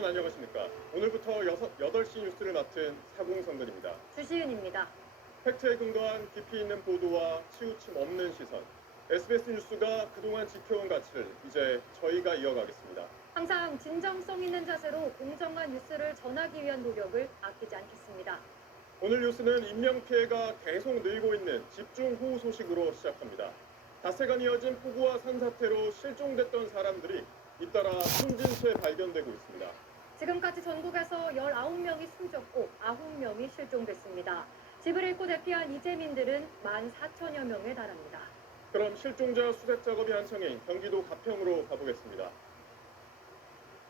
여러분 안녕하십니까? 오늘부터 8시 뉴스를 맡은 사공성근입니다. 주시은입니다. 팩트에 근거한 깊이 있는 보도와 치우침 없는 시선. SBS 뉴스가 그동안 지켜온 가치를 이제 저희가 이어가겠습니다. 항상 진정성 있는 자세로 공정한 뉴스를 전하기 위한 노력을 아끼지 않겠습니다. 오늘 뉴스는 인명피해가 계속 늘고 있는 집중호우 소식으로 시작합니다. 닷새간 이어진 폭우와 산사태로 실종됐던 사람들이 잇따라 숨진 채 발견되고 있습니다. 지금까지 전국에서 19명이 숨졌고 9명이 실종됐습니다. 집을 잃고 대피한 이재민들은 14,000여 명에 달합니다. 그럼 실종자 수색 작업이 한창인 경기도 가평으로 가보겠습니다.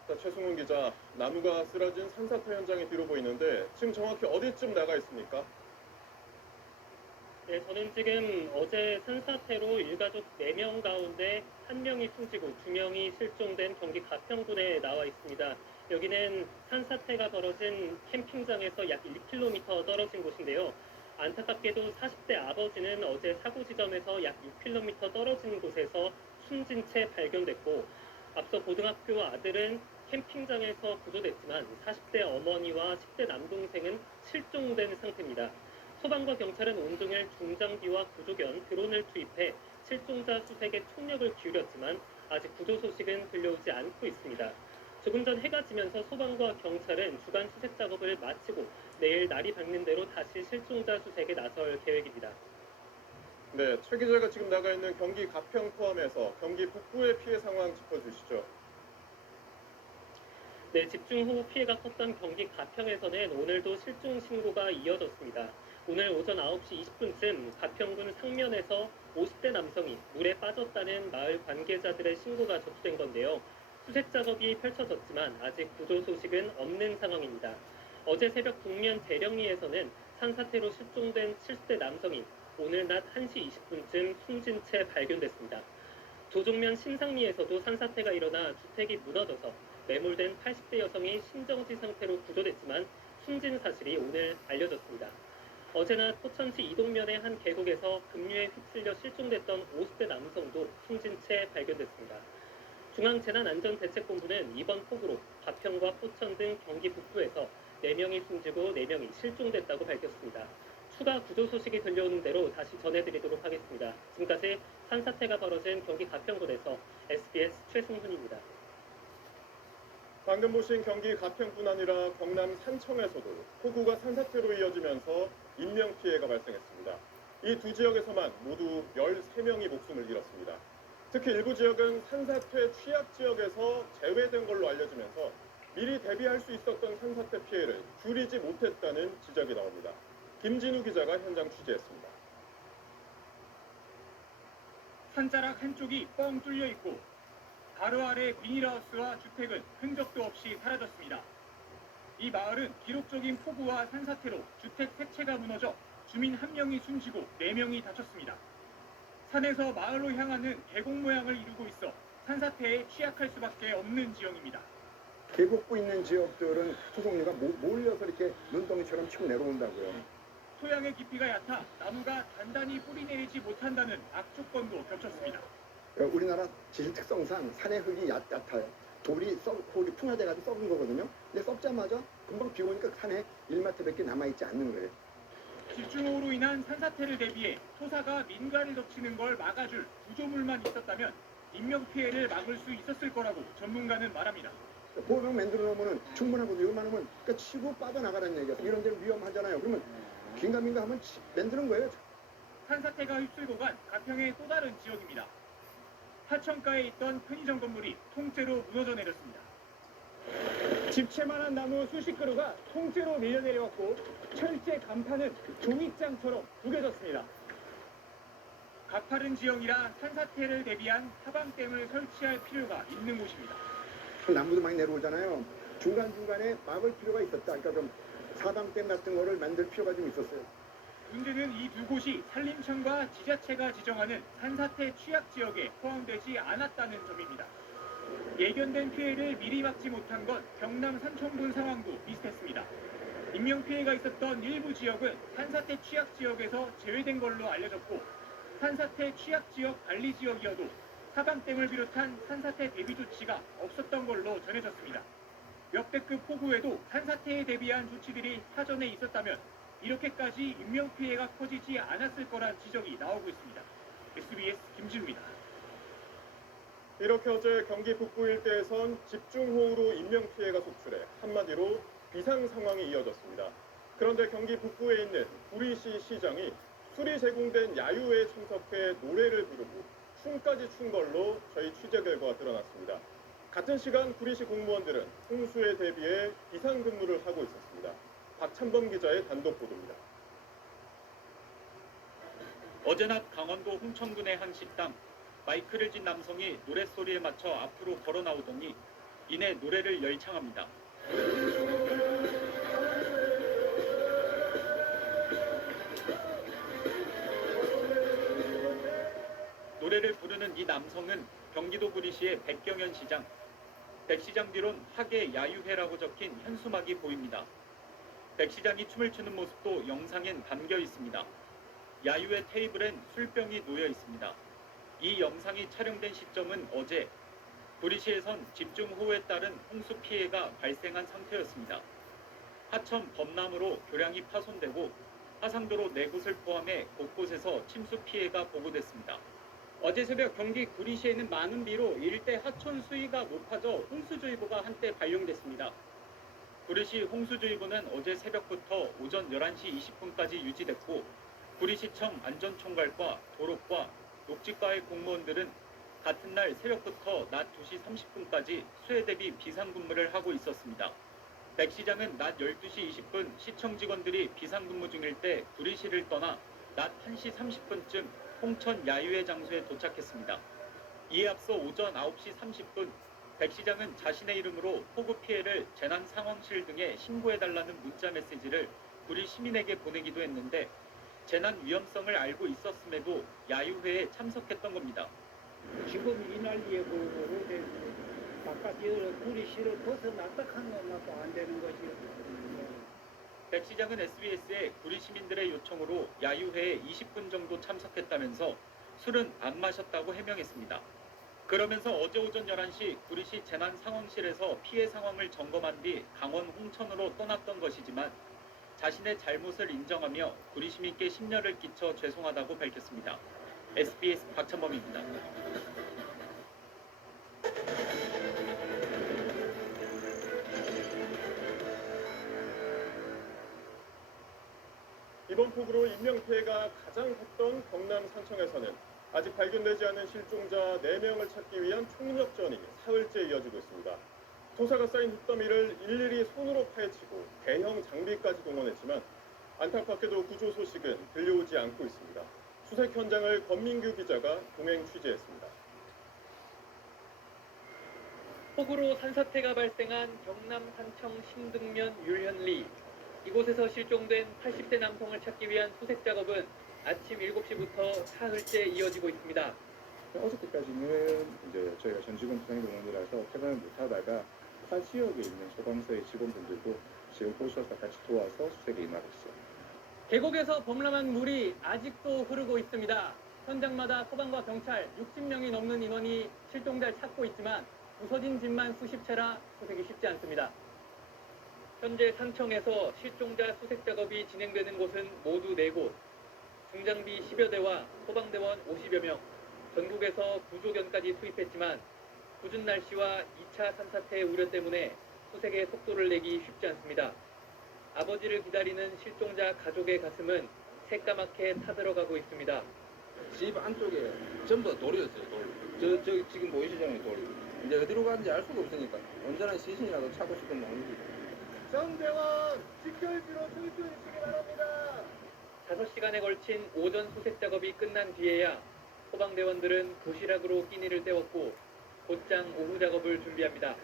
자, 최승훈 기자, 나무가 쓰러진 산사태 현장이 뒤로 보이는데 지금 정확히 어디쯤 나가 있습니까? 네, 저는 지금 어제 산사태로 일가족 4명 가운데 1명이 숨지고 2명이 실종된 경기 가평군에 나와 있습니다. 여기는 산사태가 벌어진 캠핑장에서 약 1km 떨어진 곳인데요. 안타깝게도 40대 아버지는 어제 사고 지점에서 약 6km 떨어진 곳에서 숨진 채 발견됐고, 앞서 고등학교 아들은 캠핑장에서 구조됐지만 40대 어머니와 10대 남동생은 실종된 상태입니다. 소방과 경찰은 온종일 중장비와 구조견, 드론을 투입해 실종자 수색에 총력을 기울였지만 아직 구조 소식은 들려오지 않고 있습니다. 조금 전 해가 지면서 소방과 경찰은 주간 수색 작업을 마치고 내일 날이 밝는 대로 다시 실종자 수색에 나설 계획입니다. 네, 최 기자가 지금 나가 있는 경기 가평 포함해서 경기 북부의 피해 상황 짚어주시죠. 네, 집중호우 피해가 컸던 경기 가평에서는 오늘도 실종 신고가 이어졌습니다. 오늘 오전 9시 20분쯤 가평군 상면에서 50대 남성이 물에 빠졌다는 마을 관계자들의 신고가 접수된 건데요. 수색 작업이 펼쳐졌지만 아직 구조 소식은 없는 상황입니다. 어제 새벽 북면 대령리에서는 산사태로 실종된 70대 남성이 오늘 낮 1시 20분쯤 숨진 채 발견됐습니다. 도종면 신상리에서도 산사태가 일어나 주택이 무너져서 매몰된 80대 여성이 심정지 상태로 구조됐지만 숨진 사실이 오늘 알려졌습니다. 어제나 포천시 이동면의 한 계곡에서 급류에 휩쓸려 실종됐던 50대 남성도 숨진 채 발견됐습니다. 중앙재난안전대책본부는 이번 폭우로 가평과 포천 등 경기 북부에서 4명이 숨지고 4명이 실종됐다고 밝혔습니다. 추가 구조 소식이 들려오는 대로 다시 전해드리도록 하겠습니다. 지금까지 산사태가 벌어진 경기 가평군에서 SBS 최승훈입니다. 방금 보신 경기 가평뿐 아니라 경남 산청에서도 폭우가 산사태로 이어지면서 인명피해가 발생했습니다. 이 두 지역에서만 모두 13명이 목숨을 잃었습니다. 특히 일부 지역은 산사태 취약 지역에서 제외된 걸로 알려지면서 미리 대비할 수 있었던 산사태 피해를 줄이지 못했다는 지적이 나옵니다. 김진우 기자가 현장 취재했습니다. 산자락 한쪽이 뻥 뚫려 있고 바로 아래 비닐하우스와 주택은 흔적도 없이 사라졌습니다. 이 마을은 기록적인 폭우와 산사태로 주택 3채가 무너져 주민 1명이 숨지고 4명이 다쳤습니다. 산에서 마을로 향하는 계곡 모양을 이루고 있어 산사태에 취약할 수밖에 없는 지형입니다. 계곡구 있는 지역들은 토속류가 몰려서 이렇게 눈덩이처럼 치고 내려온다고요. 토양의 깊이가 얕아 나무가 단단히 뿌리 내리지 못한다는 악조건도 겹쳤습니다. 우리나라 지질 특성상 산의 흙이 얕아요. 돌이 풍화돼가지고 썩은 거거든요. 근데 썩자마자 금방 비 오니까 산에 1m밖에 남아있지 않는 거예요. 집중호우로 인한 산사태를 대비해 토사가 민가를 덮치는 걸 막아줄 구조물만 있었다면 인명피해를 막을 수 있었을 거라고 전문가는 말합니다. 보호벽 만들어 놓으면 충분하거든요. 이것만 하면 그러니까 치고 빠져나가라는 얘기예요. 이런 데는 위험하잖아요. 그러면 긴가민가 하면 만드는 거예요. 산사태가 휩쓸고 간 가평의 또 다른 지역입니다. 하천가에 있던 편의점 건물이 통째로 무너져 내렸습니다. 집채만한 나무 수십 그루가 통째로 밀려내려왔고 철제 간판은 종이장처럼 구겨졌습니다. 가파른 지형이라 산사태를 대비한 하방댐을 설치할 필요가 있는 곳입니다. 나무도 많이 내려오잖아요. 중간중간에 막을 필요가 있었다. 그러니까 좀 사방댐 같은 거를 만들 필요가 좀 있었어요. 문제는 이 두 곳이 산림청과 지자체가 지정하는 산사태 취약 지역에 포함되지 않았다는 점입니다. 예견된 피해를 미리 막지 못한 건 경남 산청군 상황도 비슷했습니다. 인명피해가 있었던 일부 지역은 산사태 취약 지역에서 제외된 걸로 알려졌고 산사태 취약 지역 관리 지역이어도 사방댐을 비롯한 산사태 대비 조치가 없었던 걸로 전해졌습니다. 역대급 폭우에도 산사태에 대비한 조치들이 사전에 있었다면 이렇게까지 인명피해가 커지지 않았을 거란 지적이 나오고 있습니다. SBS 김진우입니다. 이렇게 어제 경기 북부 일대에선 집중호우로 인명피해가 속출해 한마디로 비상 상황이 이어졌습니다. 그런데 경기 북부에 있는 구리시 시장이 술이 제공된 야유회에 참석해 노래를 부르고 춤까지 춘 걸로 저희 취재 결과가 드러났습니다. 같은 시간 구리시 공무원들은 홍수에 대비해 비상근무를 하고 있었습니다. 박찬범 기자의 단독 보도입니다. 어제 낮 강원도 홍천군의 한 식당, 마이크를 쥔 남성이 노랫소리에 맞춰 앞으로 걸어 나오더니 이내 노래를 열창합니다. 노래를 부르는 이 남성은 경기도 구리시의 백경현 시장. 백 시장 뒤론 하계 야유회라고 적힌 현수막이 보입니다. 백 시장이 춤을 추는 모습도 영상엔 담겨 있습니다. 야유회 테이블엔 술병이 놓여 있습니다. 이 영상이 촬영된 시점은 어제 구리시에선 집중호우에 따른 홍수 피해가 발생한 상태였습니다. 하천 범람으로 교량이 파손되고 하상도로 4곳을 포함해 곳곳에서 침수 피해가 보고됐습니다. 어제 새벽 경기 구리시에는 많은 비로 일대 하천 수위가 높아져 홍수주의보가 한때 발령됐습니다. 구리시 홍수주의보는 어제 새벽부터 오전 11시 20분까지 유지됐고 구리시청 안전총괄과 도로과 녹지과의 공무원들은 같은 날 새벽부터 낮 2시 30분까지 수해 대비 비상근무를 하고 있었습니다. 백 시장은 낮 12시 20분 시청 직원들이 비상근무 중일 때 구리시를 떠나 낮 1시 30분쯤 홍천 야유회 장소에 도착했습니다. 이에 앞서 오전 9시 30분 백 시장은 자신의 이름으로 폭우 피해를 재난상황실 등에 신고해달라는 문자 메시지를 구리 시민에게 보내기도 했는데 재난 위험성을 알고 있었음에도 야유회에 참석했던 겁니다. 지금 이 난리에 그 바깥 구리시를 벗어났다 하는 것만도 안 되는 것이. 백 시장은 SBS에 구리 시민들의 요청으로 야유회에 20분 정도 참석했다면서 술은 안 마셨다고 해명했습니다. 그러면서 어제 오전 11시 구리시 재난상황실에서 피해 상황을 점검한 뒤 강원 홍천으로 떠났던 것이지만 자신의 잘못을 인정하며 구리 시민께 심려를 끼쳐 죄송하다고 밝혔습니다. SBS 박찬범입니다. 이번 폭우로 인명피해가 가장 컸던 경남 산청에서는 아직 발견되지 않은 실종자 4명을 찾기 위한 총력전이 사흘째 이어지고 있습니다. 토사가 쌓인 흙더미를 일일이 손으로 파헤치고 대형 장비까지 동원했지만 안타깝게도 구조 소식은 들려오지 않고 있습니다. 수색 현장을 권민규 기자가 동행 취재했습니다. 폭우로 산사태가 발생한 경남 산청 신등면 율현리. 이곳에서 실종된 80대 남성을 찾기 위한 수색 작업은 아침 7시부터 사흘째 이어지고 있습니다. 어저께까지는 이제 저희가 전직원 구성공원이라서 퇴근을 못하다가 타 지역에 있는 소방서의 직원분들도 지금 오셔서 같이 도와서 수색에 임하고 있어요. 계곡에서 범람한 물이 아직도 흐르고 있습니다. 현장마다 소방과 경찰 60명이 넘는 인원이 실종자를 찾고 있지만 부서진 집만 수십 채라 수색이 쉽지 않습니다. 현재 산청에서 실종자 수색 작업이 진행되는 곳은 모두 4곳. 중장비 10여 대와 소방대원 50여 명, 전국에서 구조견까지 투입했지만 궂은 날씨와 2차 산사태 우려 때문에 수색의 속도를 내기 쉽지 않습니다. 아버지를 기다리는 실종자 가족의 가슴은 새까맣게 타들어가고 있습니다. 집 안쪽에 전부 다 돌이었어요, 돌. 저 지금 보이시잖아요, 돌이. 이제 어디로 가는지 알 수가 없으니까 온전한 시신이라도 찾고 싶은 마음이지. 정대원 직결지로 출두해주시기 바랍니다. 5시간에 걸친 오전 수색 작업이 끝난 뒤에야 소방대원들은 도시락으로 끼니를 때웠고 곧장 오후 작업을 준비합니다.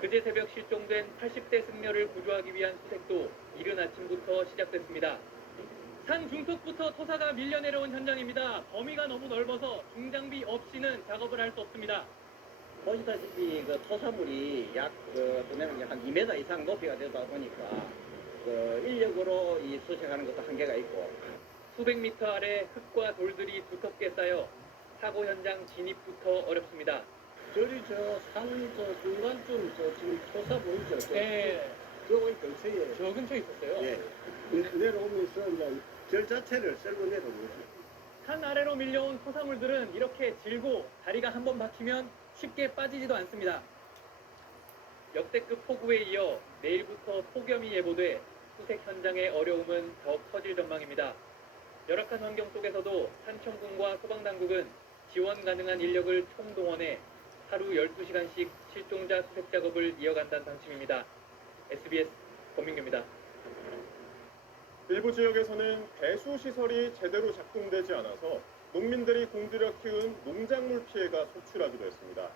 그제 새벽 실종된 80대 승려를 구조하기 위한 수색도 이른 아침부터 시작됐습니다. 산 중턱부터 토사가 밀려 내려온 현장입니다. 범위가 너무 넓어서 중장비 없이는 작업을 할 수 없습니다. 보시다시피 그 토사물이 약 한 2m 이상 높이가 되다 보니까 인력으로 이 수색하는 것도 한계가 있고. 수백 미터 아래 흙과 돌들이 두텁게 쌓여 사고 현장 진입부터 어렵습니다. 저리 산 중간쯤 지금 토사 보이죠? 네, 저 근처에 저 근처에 있었어요. 예. 내려오면서 이제 절 자체를 쓸고 내려오는 거죠. 산 아래로 밀려온 토사물들은 이렇게 질고 다리가 한번 박히면 쉽게 빠지지도 않습니다. 역대급 폭우에 이어 내일부터 폭염이 예보돼 수색 현장의 어려움은 더 커질 전망입니다. 열악한 환경 속에서도 산청군과 소방당국은 지원 가능한 인력을 총동원해 하루 12시간씩 실종자 수색 작업을 이어간다는 방침입니다. SBS 권민규입니다. 일부 지역에서는 배수 시설이 제대로 작동되지 않아서 농민들이 공들여 키운 농작물 피해가 속출하기도 했습니다.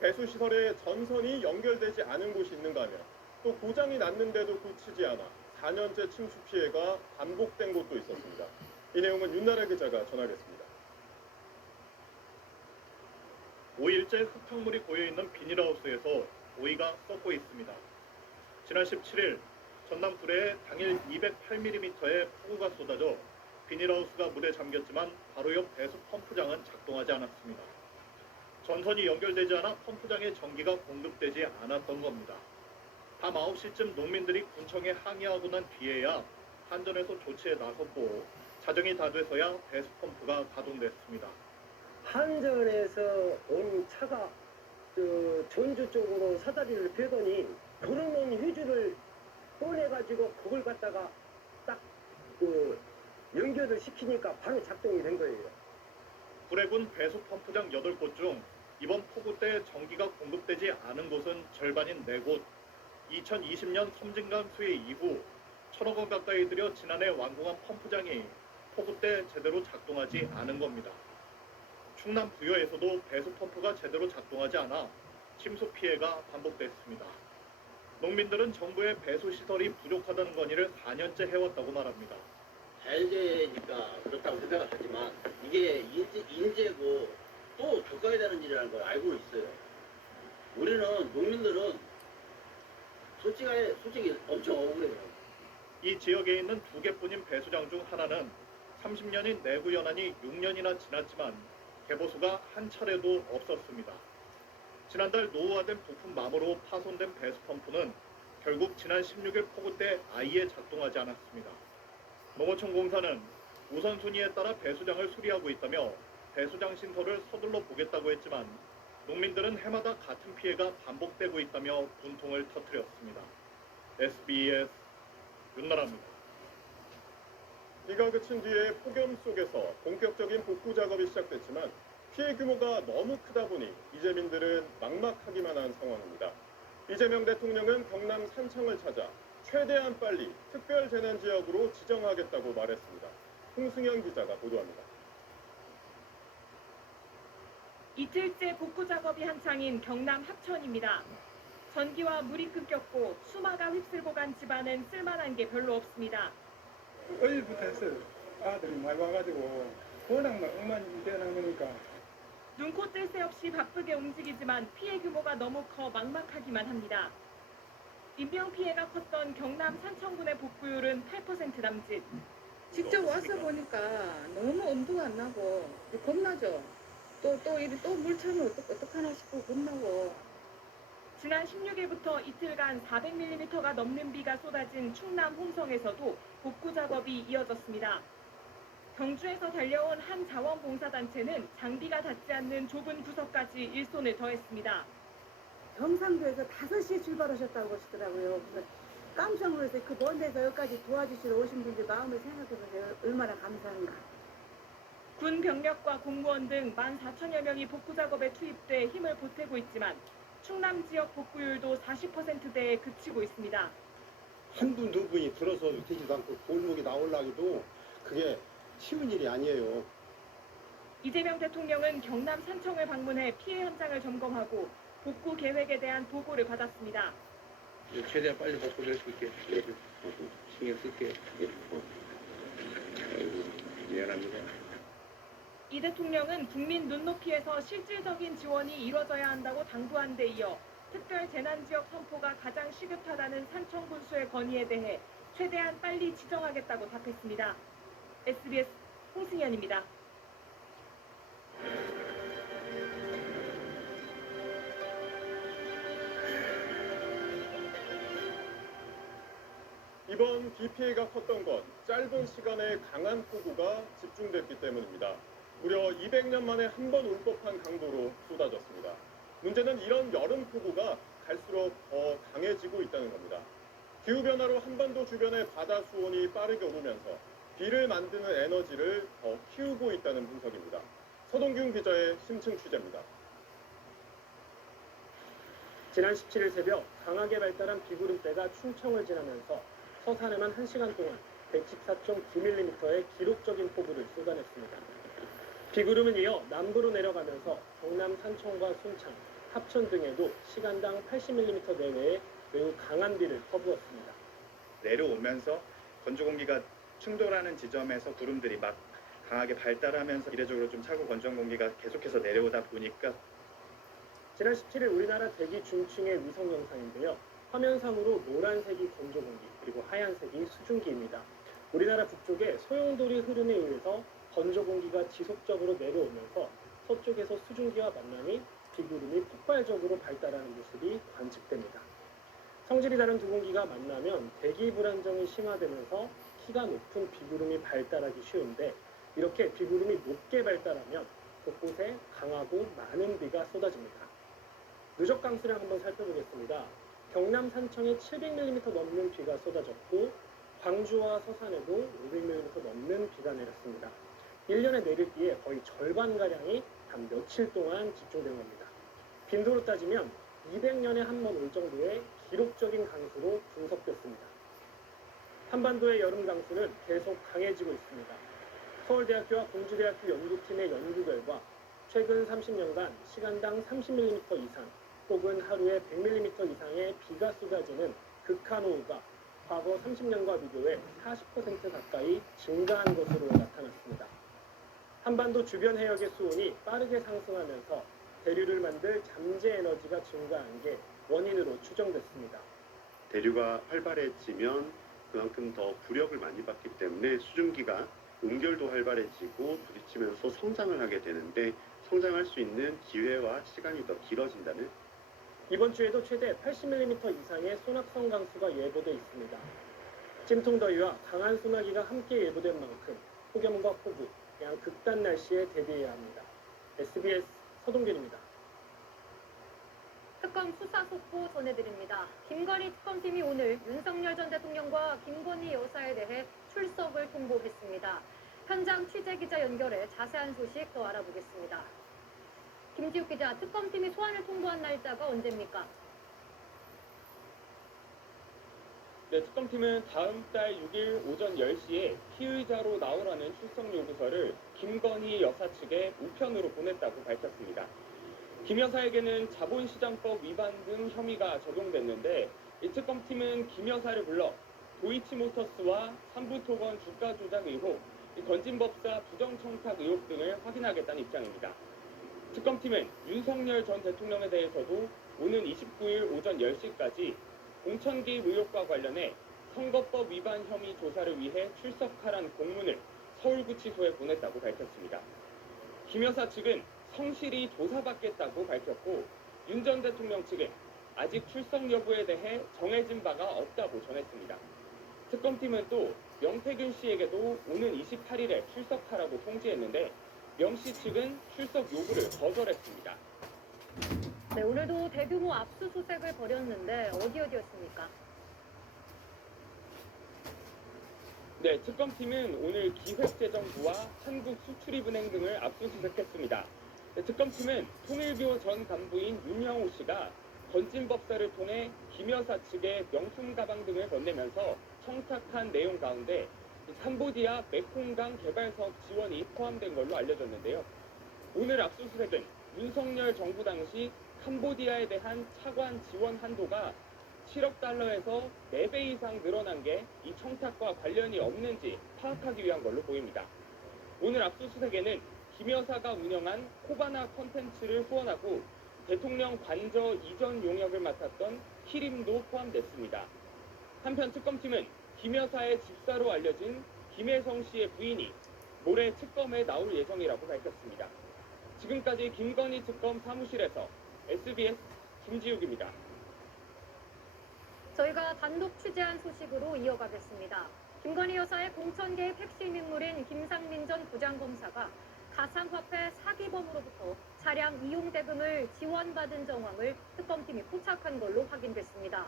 배수 시설에 전선이 연결되지 않은 곳이 있는가 하면 또 고장이 났는데도 고치지 않아 4년째 침수 피해가 반복된 곳도 있었습니다. 이 내용은 윤나라 기자가 전하겠습니다. 5일째 흙탕물이 고여있는 비닐하우스에서 오이가 썩고 있습니다. 지난 17일 전남 구례에 당일 208mm의 폭우가 쏟아져 비닐하우스가 물에 잠겼지만 바로 옆 배수 펌프장은 작동하지 않았습니다. 전선이 연결되지 않아 펌프장에 전기가 공급되지 않았던 겁니다. 밤 9시쯤 농민들이 군청에 항의하고 난 뒤에야 한전에서 조치에 나섰고 자정이 다 돼서야 배수 펌프가 가동됐습니다. 한전에서 온 차가 전주 쪽으로 사다리를 펴더니 걸어놓은 휴지를 꺼내가지고 그걸 갖다가 딱 연결을 시키니까 바로 작동이 된 거예요. 구례군 배수 펌프장 8곳 중 이번 폭우 때 전기가 공급되지 않은 곳은 절반인 4곳. 2020년 섬진강 수해 이후 1,000억 원 가까이 들여 지난해 완공한 펌프장이 폭우 때 제대로 작동하지 않은 겁니다. 충남 부여에서도 배수 펌프가 제대로 작동하지 않아 침수 피해가 반복됐습니다. 농민들은 정부의 배수 시설이 부족하다는 건의를 4년째 해왔다고 말합니다. 자연재해니까 그렇다고 생각을 하지만 이게 인재고 또 겪어야 되는 일이라는 걸 알고 있어요. 우리는 농민들은 솔직히 엄청 억울해요. 이 지역에 있는 2개뿐인 배수장 중 하나는 30년인 내구 연한이 6년이나 지났지만 개보수가 한 차례도 없었습니다. 지난달 노후화된 부품맘으로 파손된 배수 펌프는 결국 지난 16일 폭우 때 아예 작동하지 않았습니다. 농어촌 공사는 우선순위에 따라 배수장을 수리하고 있다며 배수장 신설을 서둘러 보겠다고 했지만 농민들은 해마다 같은 피해가 반복되고 있다며 분통을 터뜨렸습니다. SBS 윤나라입니다. 비가 그친 뒤에 폭염 속에서 본격적인 복구 작업이 시작됐지만 피해 규모가 너무 크다 보니 이재민들은 막막하기만 한 상황입니다. 이재명 대통령은 경남 산청을 찾아 최대한 빨리 특별재난지역으로 지정하겠다고 말했습니다. 홍승현 기자가 보도합니다. 이틀째 복구 작업이 한창인 경남 합천입니다. 전기와 물이 끊겼고 수마가 휩쓸고 간 집안은 쓸만한 게 별로 없습니다. 어제부터 했어요. 아들이 많이 와가지고 워낙 막 엉망진창 거니까. 눈코 뜰 새 없이 바쁘게 움직이지만 피해 규모가 너무 커 막막하기만 합니다. 인명피해가 컸던 경남 산청군의 복구율은 8% 남짓. 직접 와서 보니까 너무 엄두가 안 나고 겁나죠. 또 물 차면 어떡하나 싶고 겁나고. 지난 16일부터 이틀간 400mm가 넘는 비가 쏟아진 충남 홍성에서도 복구 작업이 이어졌습니다. 경주에서 달려온 한 자원봉사단체는 장비가 닿지 않는 좁은 구석까지 일손을 더했습니다. 경상도에서 5시에 출발하셨다고 하시더라고요. 그래서 깜짝 놀랐어요. 그 먼 데서 여기까지 도와주시러 오신 분들 마음을 생각해보세요. 얼마나 감사한가. 군 병력과 공무원 등 14,000여 명이 복구 작업에 투입돼 힘을 보태고 있지만 충남 지역 복구율도 40%대에 그치고 있습니다. 한 분, 두 분이 들어서 되지도 않고 골목에 나오려기도 그게 쉬운 일이 아니에요. 이재명 대통령은 경남 산청을 방문해 피해 현장을 점검하고 복구 계획에 대한 보고를 받았습니다. 최대한 빨리 복구될 수 있게 신경 쓸게. 미안합니다. 이 대통령은 국민 눈높이에서 실질적인 지원이 이뤄져야 한다고 당부한 데 이어 특별 재난지역 선포가 가장 시급하다는 산청군수의 건의에 대해 최대한 빨리 지정하겠다고 답했습니다. SBS 홍승현입니다. 이번 비 피해가 컸던 건 짧은 시간에 강한 폭우가 집중됐기 때문입니다. 무려 200년 만에 한 번 올 법한 강도로 쏟아졌습니다. 문제는 이런 여름 폭우가 갈수록 더 강해지고 있다는 겁니다. 기후변화로 한반도 주변의 바다 수온이 빠르게 오르면서 비를 만드는 에너지를 더 키우고 있다는 분석입니다. 서동균 기자의 심층 취재입니다. 지난 17일 새벽 강하게 발달한 비구름대가 충청을 지나면서 서산에만 1시간 동안 114.9mm의 기록적인 폭우를 쏟아냈습니다. 비구름은 이어 남부로 내려가면서 경남 산청과 순창, 합천 등에도 시간당 80mm 내외의 매우 강한 비를 퍼부었습니다. 내려오면서 건조 공기가 충돌하는 지점에서 구름들이 막 강하게 발달하면서 이례적으로 좀 차고 건조한 공기가 계속해서 내려오다 보니까 지난 17일 우리나라 대기 중층의 위성 영상인데요. 화면상으로 노란색이 건조 공기, 그리고 하얀색이 수증기입니다. 우리나라 북쪽에 소용돌이 흐름에 의해서 건조 공기가 지속적으로 내려오면서 서쪽에서 수증기와 만남이 비구름이 폭발적으로 발달하는 모습이 관측됩니다. 성질이 다른 두 공기가 만나면 대기 불안정이 심화되면서 키가 높은 비구름이 발달하기 쉬운데 이렇게 비구름이 높게 발달하면 곳곳에 강하고 많은 비가 쏟아집니다. 누적 강수량 한번 살펴보겠습니다. 경남 산청에 700mm 넘는 비가 쏟아졌고 광주와 서산에도 500mm 넘는 비가 내렸습니다. 1년에 내릴 비의 거의 절반가량이 단 며칠 동안 집중된 겁니다. 빈도로 따지면 200년에 한 번 올 정도의 기록적인 강수로 분석됐습니다. 한반도의 여름 강수는 계속 강해지고 있습니다. 서울대학교와 공주대학교 연구팀의 연구 결과 최근 30년간 시간당 30mm 이상 혹은 하루에 100mm 이상의 비가 쏟아지는 극한호우가 과거 30년과 비교해 40% 가까이 증가한 것으로 나타났습니다. 한반도 주변 해역의 수온이 빠르게 상승하면서 대류를 만들 잠재 에너지가 증가한 게 원인으로 추정됐습니다. 대류가 활발해지면 그만큼 더 부력을 많이 받기 때문에 수증기가 응결도 활발해지고 부딪히면서 성장을 하게 되는데 성장할 수 있는 기회와 시간이 더 길어진다는 이번 주에도 최대 80mm 이상의 소낙성 강수가 예보돼 있습니다. 찜통더위와 강한 소나기가 함께 예보된 만큼 폭염과 폭우, 양 극단 날씨에 대비해야 합니다. SBS 서동균입니다. 특검 수사 속보 전해드립니다. 김건희 특검팀이 오늘 윤석열 전 대통령과 김건희 여사에 대해 출석을 통보했습니다. 현장 취재기자 연결해 자세한 소식 더 알아보겠습니다. 김지욱 기자, 특검팀이 소환을 통보한 날짜가 언제입니까? 네, 특검팀은 다음 달 6일 오전 10시에 피의자로 나오라는 출석 요구서를 김건희 여사 측에 우편으로 보냈다고 밝혔습니다. 김 여사에게는 자본시장법 위반 등 혐의가 적용됐는데 이 특검팀은 김 여사를 불러 도이치모터스와 삼부토건 주가 조작 의혹, 건진법사 부정청탁 의혹 등을 확인하겠다는 입장입니다. 특검팀은 윤석열 전 대통령에 대해서도 오는 29일 오전 10시까지 공천 개입 의혹과 관련해 선거법 위반 혐의 조사를 위해 출석하란 공문을 서울구치소에 보냈다고 밝혔습니다. 김 여사 측은 성실히 조사받겠다고 밝혔고 윤 전 대통령 측은 아직 출석 여부에 대해 정해진 바가 없다고 전했습니다. 특검팀은 또 명태균 씨에게도 오는 28일에 출석하라고 통지했는데 명 씨 측은 출석 요구를 거절했습니다. 네, 오늘도 대규모 압수수색을 벌였는데 어디였습니까? 네, 특검팀은 오늘 기획재정부와 한국수출입은행 등을 압수수색했습니다. 네, 특검팀은 통일교 전 간부인 윤영호 씨가 건진법사를 통해 김 여사 측에 명품 가방 등을 건네면서 청탁한 내용 가운데 캄보디아 메콩강 개발 사업 지원이 포함된 걸로 알려졌는데요. 오늘 압수수색은 윤석열 정부 당시 캄보디아에 대한 차관 지원 한도가 7억 달러에서 4배 이상 늘어난 게 이 청탁과 관련이 없는지 파악하기 위한 걸로 보입니다. 오늘 압수수색에는 김 여사가 운영한 코바나 콘텐츠를 후원하고 대통령 관저 이전 용역을 맡았던 키림도 포함됐습니다. 한편 특검팀은 김 여사의 집사로 알려진 김혜성 씨의 부인이 모레 특검에 나올 예정이라고 밝혔습니다. 지금까지 김건희 특검 사무실에서 SBS 김지욱입니다. 저희가 단독 취재한 소식으로 이어가겠습니다. 김건희 여사의 공천 개입 핵심 인물인 김상민 전 부장검사가 가상화폐 사기범으로부터 차량 이용 대금을 지원받은 정황을 특검팀이 포착한 걸로 확인됐습니다.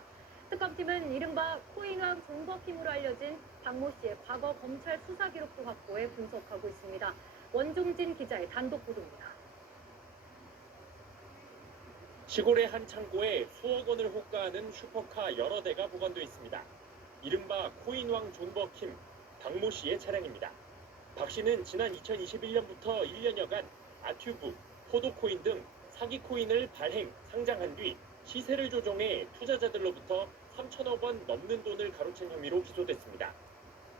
특검팀은 이른바 코인왕 존버킴으로 알려진 박모 씨의 과거 검찰 수사 기록도 확보해 분석하고 있습니다. 원종진 기자의 단독 보도입니다. 시골의 한 창고에 수억 원을 호가하는 슈퍼카 여러 대가 보관돼 있습니다. 이른바 코인왕 존버킴, 박모 씨의 차량입니다. 박 씨는 지난 2021년부터 1년여간 아튜브, 포도코인 등 사기 코인을 발행, 상장한 뒤 시세를 조종해 투자자들로부터 3천억 원 넘는 돈을 가로챈 혐의로 기소됐습니다.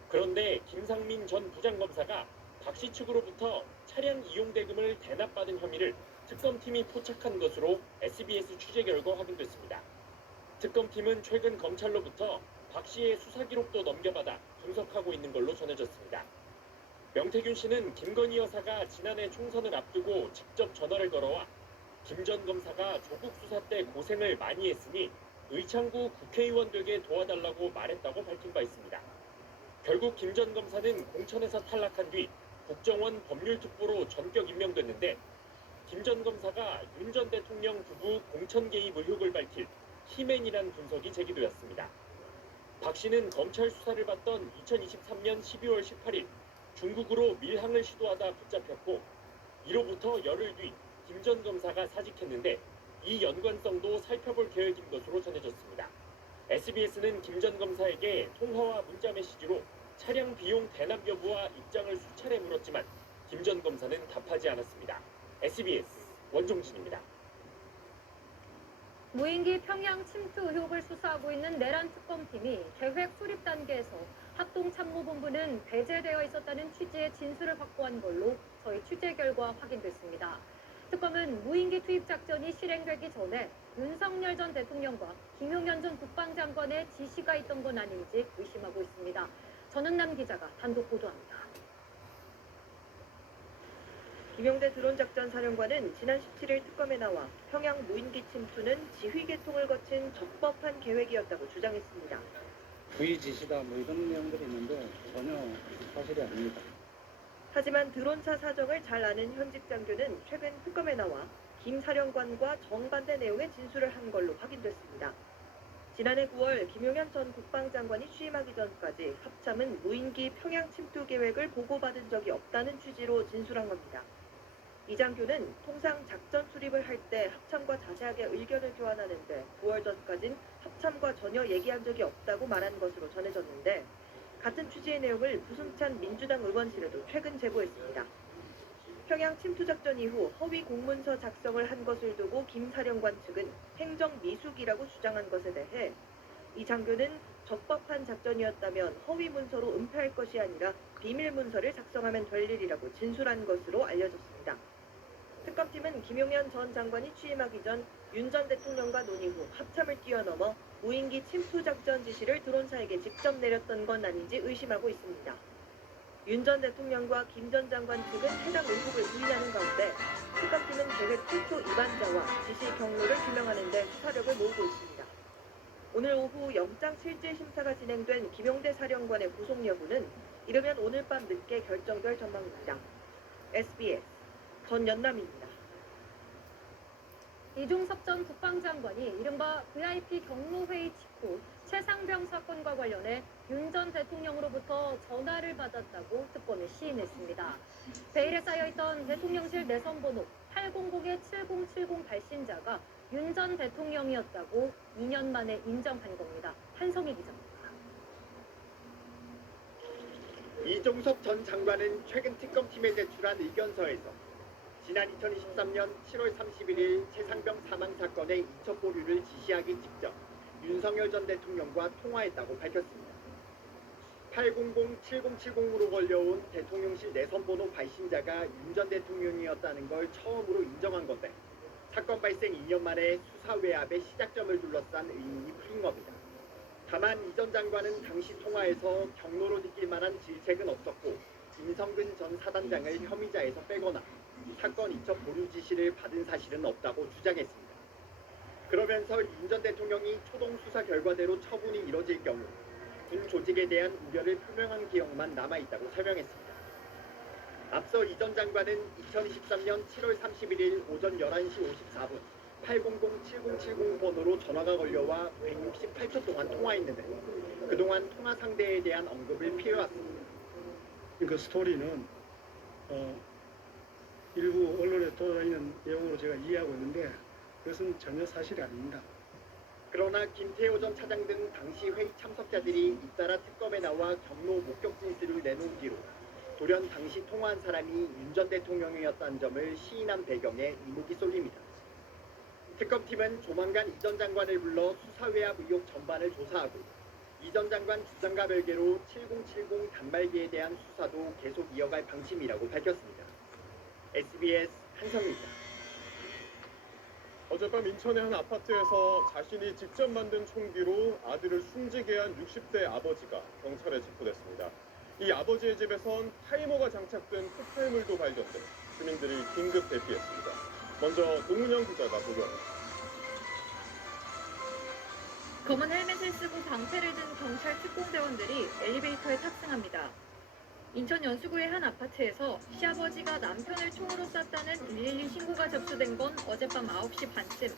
그런데 김상민 전 부장검사가 박 씨 측으로부터 차량 이용 대금을 대납받은 혐의를 특검팀이 포착한 것으로 SBS 취재 결과 확인됐습니다. 특검팀은 최근 검찰로부터 박 씨의 수사 기록도 넘겨받아 분석하고 있는 걸로 전해졌습니다. 명태균 씨는 김건희 여사가 지난해 총선을 앞두고 직접 전화를 걸어와 김 전 검사가 조국 수사 때 고생을 많이 했으니 의창구 국회의원들에게 도와달라고 말했다고 밝힌 바 있습니다. 결국 김 전 검사는 공천에서 탈락한 뒤 국정원 법률특보로 전격 임명됐는데 김 전 검사가 윤 전 대통령 부부 공천 개입 의혹을 밝힐 키맨이란 분석이 제기되었습니다. 박 씨는 검찰 수사를 받던 2023년 12월 18일 중국으로 밀항을 시도하다 붙잡혔고 이로부터 열흘 뒤 김 전 검사가 사직했는데 이 연관성도 살펴볼 계획인 것으로 전해졌습니다. SBS는 김 전 검사에게 통화와 문자 메시지로 차량 비용 대납 여부와 입장을 수차례 물었지만 김 전 검사는 답하지 않았습니다. SBS 원종진입니다. 무인기 평양 침투 의혹을 수사하고 있는 내란 특검팀이 계획 수립 단계에서 합동참모본부는 배제되어 있었다는 취지의 진술을 확보한 걸로 저희 취재 결과 확인됐습니다. 특검은 무인기 투입 작전이 실행되기 전에 윤석열 전 대통령과 김용현 전 국방장관의 지시가 있던 건 아닌지 의심하고 있습니다. 전은남 기자가 단독 보도합니다. 김용대 드론작전 사령관은 지난 17일 특검에 나와 평양 무인기 침투는 지휘 계통을 거친 적법한 계획이었다고 주장했습니다. 부의지시다 뭐 이런 내용들이 있는데 전혀 사실이 아닙니다. 하지만 드론차 사정을 잘 아는 현직 장교는 최근 특검에 나와 김 사령관과 정반대 내용의 진술을 한 걸로 확인됐습니다. 지난해 9월 김용현 전 국방장관이 취임하기 전까지 합참은 무인기 평양 침투 계획을 보고받은 적이 없다는 취지로 진술한 겁니다. 이 장교는 통상 작전 수립을 할 때 합참과 자세하게 의견을 교환하는데 9월 전까진 합참과 전혀 얘기한 적이 없다고 말한 것으로 전해졌는데 같은 취지의 내용을 부승찬 민주당 의원실에도 최근 제보했습니다. 평양 침투 작전 이후 허위 공문서 작성을 한 것을 두고 김 사령관 측은 행정 미숙이라고 주장한 것에 대해 이 장교는 적법한 작전이었다면 허위 문서로 은폐할 것이 아니라 비밀 문서를 작성하면 될 일이라고 진술한 것으로 알려졌습니다. 특검팀은 김용현 전 장관이 취임하기 전 윤 전 대통령과 논의 후 합참을 뛰어넘어 무인기 침투 작전 지시를 드론사에게 직접 내렸던 건 아닌지 의심하고 있습니다. 윤 전 대통령과 김 전 장관 측은 해당 의혹을 부인하는 가운데 특검팀은 계획 최초 위반자와 지시 경로를 규명하는 데 수사력을 모으고 있습니다. 오늘 오후 영장 실질 심사가 진행된 김용대 사령관의 구속 여부는 이르면 오늘 밤 늦게 결정될 전망입니다. SBS 전연남입니다. 이종섭 전 국방장관이 이른바 VIP 경로회의 직후 최상병 사건과 관련해 윤 전 대통령으로부터 전화를 받았다고 특검에 시인했습니다. 베일에 쌓여있던 대통령실 내선번호 800-7070 발신자가 윤 전 대통령이었다고 2년 만에 인정한 겁니다. 한성희 기자입니다. 이종섭 전 장관은 최근 특검팀에 제출한 의견서에서 지난 2023년 7월 31일 최상병 사망 사건의 인척 보류를 지시하기 직전 윤석열 전 대통령과 통화했다고 밝혔습니다. 800-7070으로 걸려온 대통령실 내선번호 발신자가 윤 전 대통령이었다는 걸 처음으로 인정한 건데 사건 발생 2년 만에 수사 외압의 시작점을 둘러싼 의문이 풀린 겁니다. 다만 이 전 장관은 당시 통화에서 경로로 느낄 만한 질책은 없었고 임성근 전 사단장을 혐의자에서 빼거나 사건 인척 보류 지시를 받은 사실은 없다고 주장했습니다. 그러면서 윤 전 대통령이 초동 수사 결과대로 처분이 이뤄질 경우 군 조직에 대한 우려를 표명한 기억만 남아있다고 설명했습니다. 앞서 이 전 장관은 2023년 7월 31일 오전 11시 54분 800-7070 번호로 전화가 걸려와 168초 동안 통화했는데 그동안 통화 상대에 대한 언급을 피해왔습니다. 그 스토리는 일부 언론에 돌아다니는 내용으로 제가 이해하고 있는데 그것은 전혀 사실이 아닙니다. 그러나 김태호 전 차장 등 당시 회의 참석자들이 잇따라 특검에 나와 경로 목격 진술을 내놓은 뒤로 돌연 당시 통화한 사람이 윤 전 대통령이었다는 점을 시인한 배경에 이목이 쏠립니다. 특검팀은 조만간 이 전 장관을 불러 수사외압 의혹 전반을 조사하고 이 전 장관 주장과 별개로 7070 단말기에 대한 수사도 계속 이어갈 방침이라고 밝혔습니다. SBS 한성입니다. 어젯밤 인천의 한 아파트에서 자신이 직접 만든 총기로 아들을 숨지게 한 60대 아버지가 경찰에 체포됐습니다. 이 아버지의 집에선 타이머가 장착된 폭발물도 발견돼 주민들이 긴급 대피했습니다. 먼저 동은영 기자가 보도합니다. 검은 헬멧을 쓰고 방패를 든 경찰 특공대원들이 엘리베이터에 탑승합니다. 인천 연수구의 한 아파트에서 시아버지가 남편을 총으로 쐈다는 112 신고가 접수된 건 어젯밤 9시 반쯤.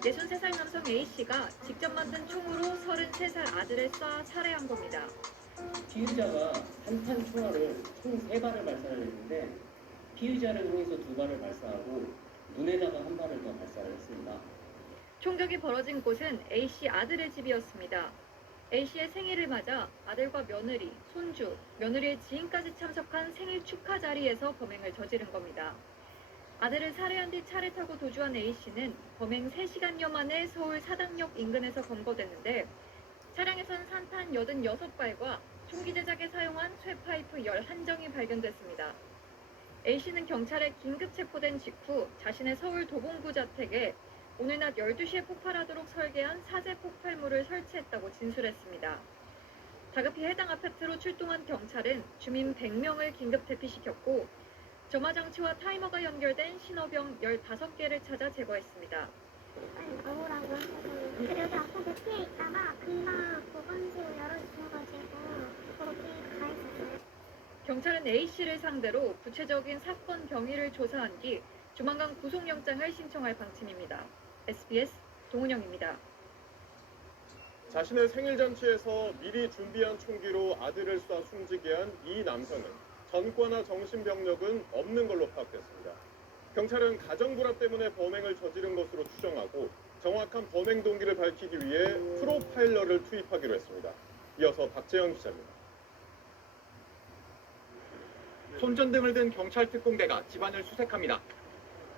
63살 남성 A씨가 직접 만든 총으로 33살 아들을 쏴 살해한 겁니다. 피의자가 한탄 총알을 총 3발을 발사를 했는데 피의자를 통해서 2발을 발사하고 눈에다가 1발을 더 발사를 했습니다. 총격이 벌어진 곳은 A씨 아들의 집이었습니다. A씨의 생일을 맞아 아들과 며느리, 손주, 며느리의 지인까지 참석한 생일 축하 자리에서 범행을 저지른 겁니다. 아들을 살해한 뒤 차를 타고 도주한 A씨는 범행 3시간여 만에 서울 사당역 인근에서 검거됐는데 차량에선 산탄 86발과 총기 제작에 사용한 쇠파이프 11정이 발견됐습니다. A씨는 경찰에 긴급 체포된 직후 자신의 서울 도봉구 자택에 오늘 낮 12시에 폭발하도록 설계한 사제 폭발물을 설치했다고 진술했습니다. 다급히 해당 아파트로 출동한 경찰은 주민 100명을 긴급 대피시켰고 점화장치와 타이머가 연결된 신호병 15개를 찾아 제거했습니다. 나오라고 하셔서 그래도 아파트 피해 있다가 금방 보건소 열어주셔가지고 그렇게 가 있었어요. 경찰은 A씨를 상대로 구체적인 사건 경위를 조사한 뒤 조만간 구속영장을 신청할 방침입니다. SBS 동은영입니다. 자신의 생일 잔치에서 미리 준비한 총기로 아들을 쏴 숨지게 한 이 남성은 전과나 정신병력은 없는 걸로 파악됐습니다. 경찰은 가정불합 때문에 범행을 저지른 것으로 추정하고 정확한 범행 동기를 밝히기 위해 프로파일러를 투입하기로 했습니다. 이어서 박재영 기자입니다. 손전등을 든 경찰 특공대가 집안을 수색합니다.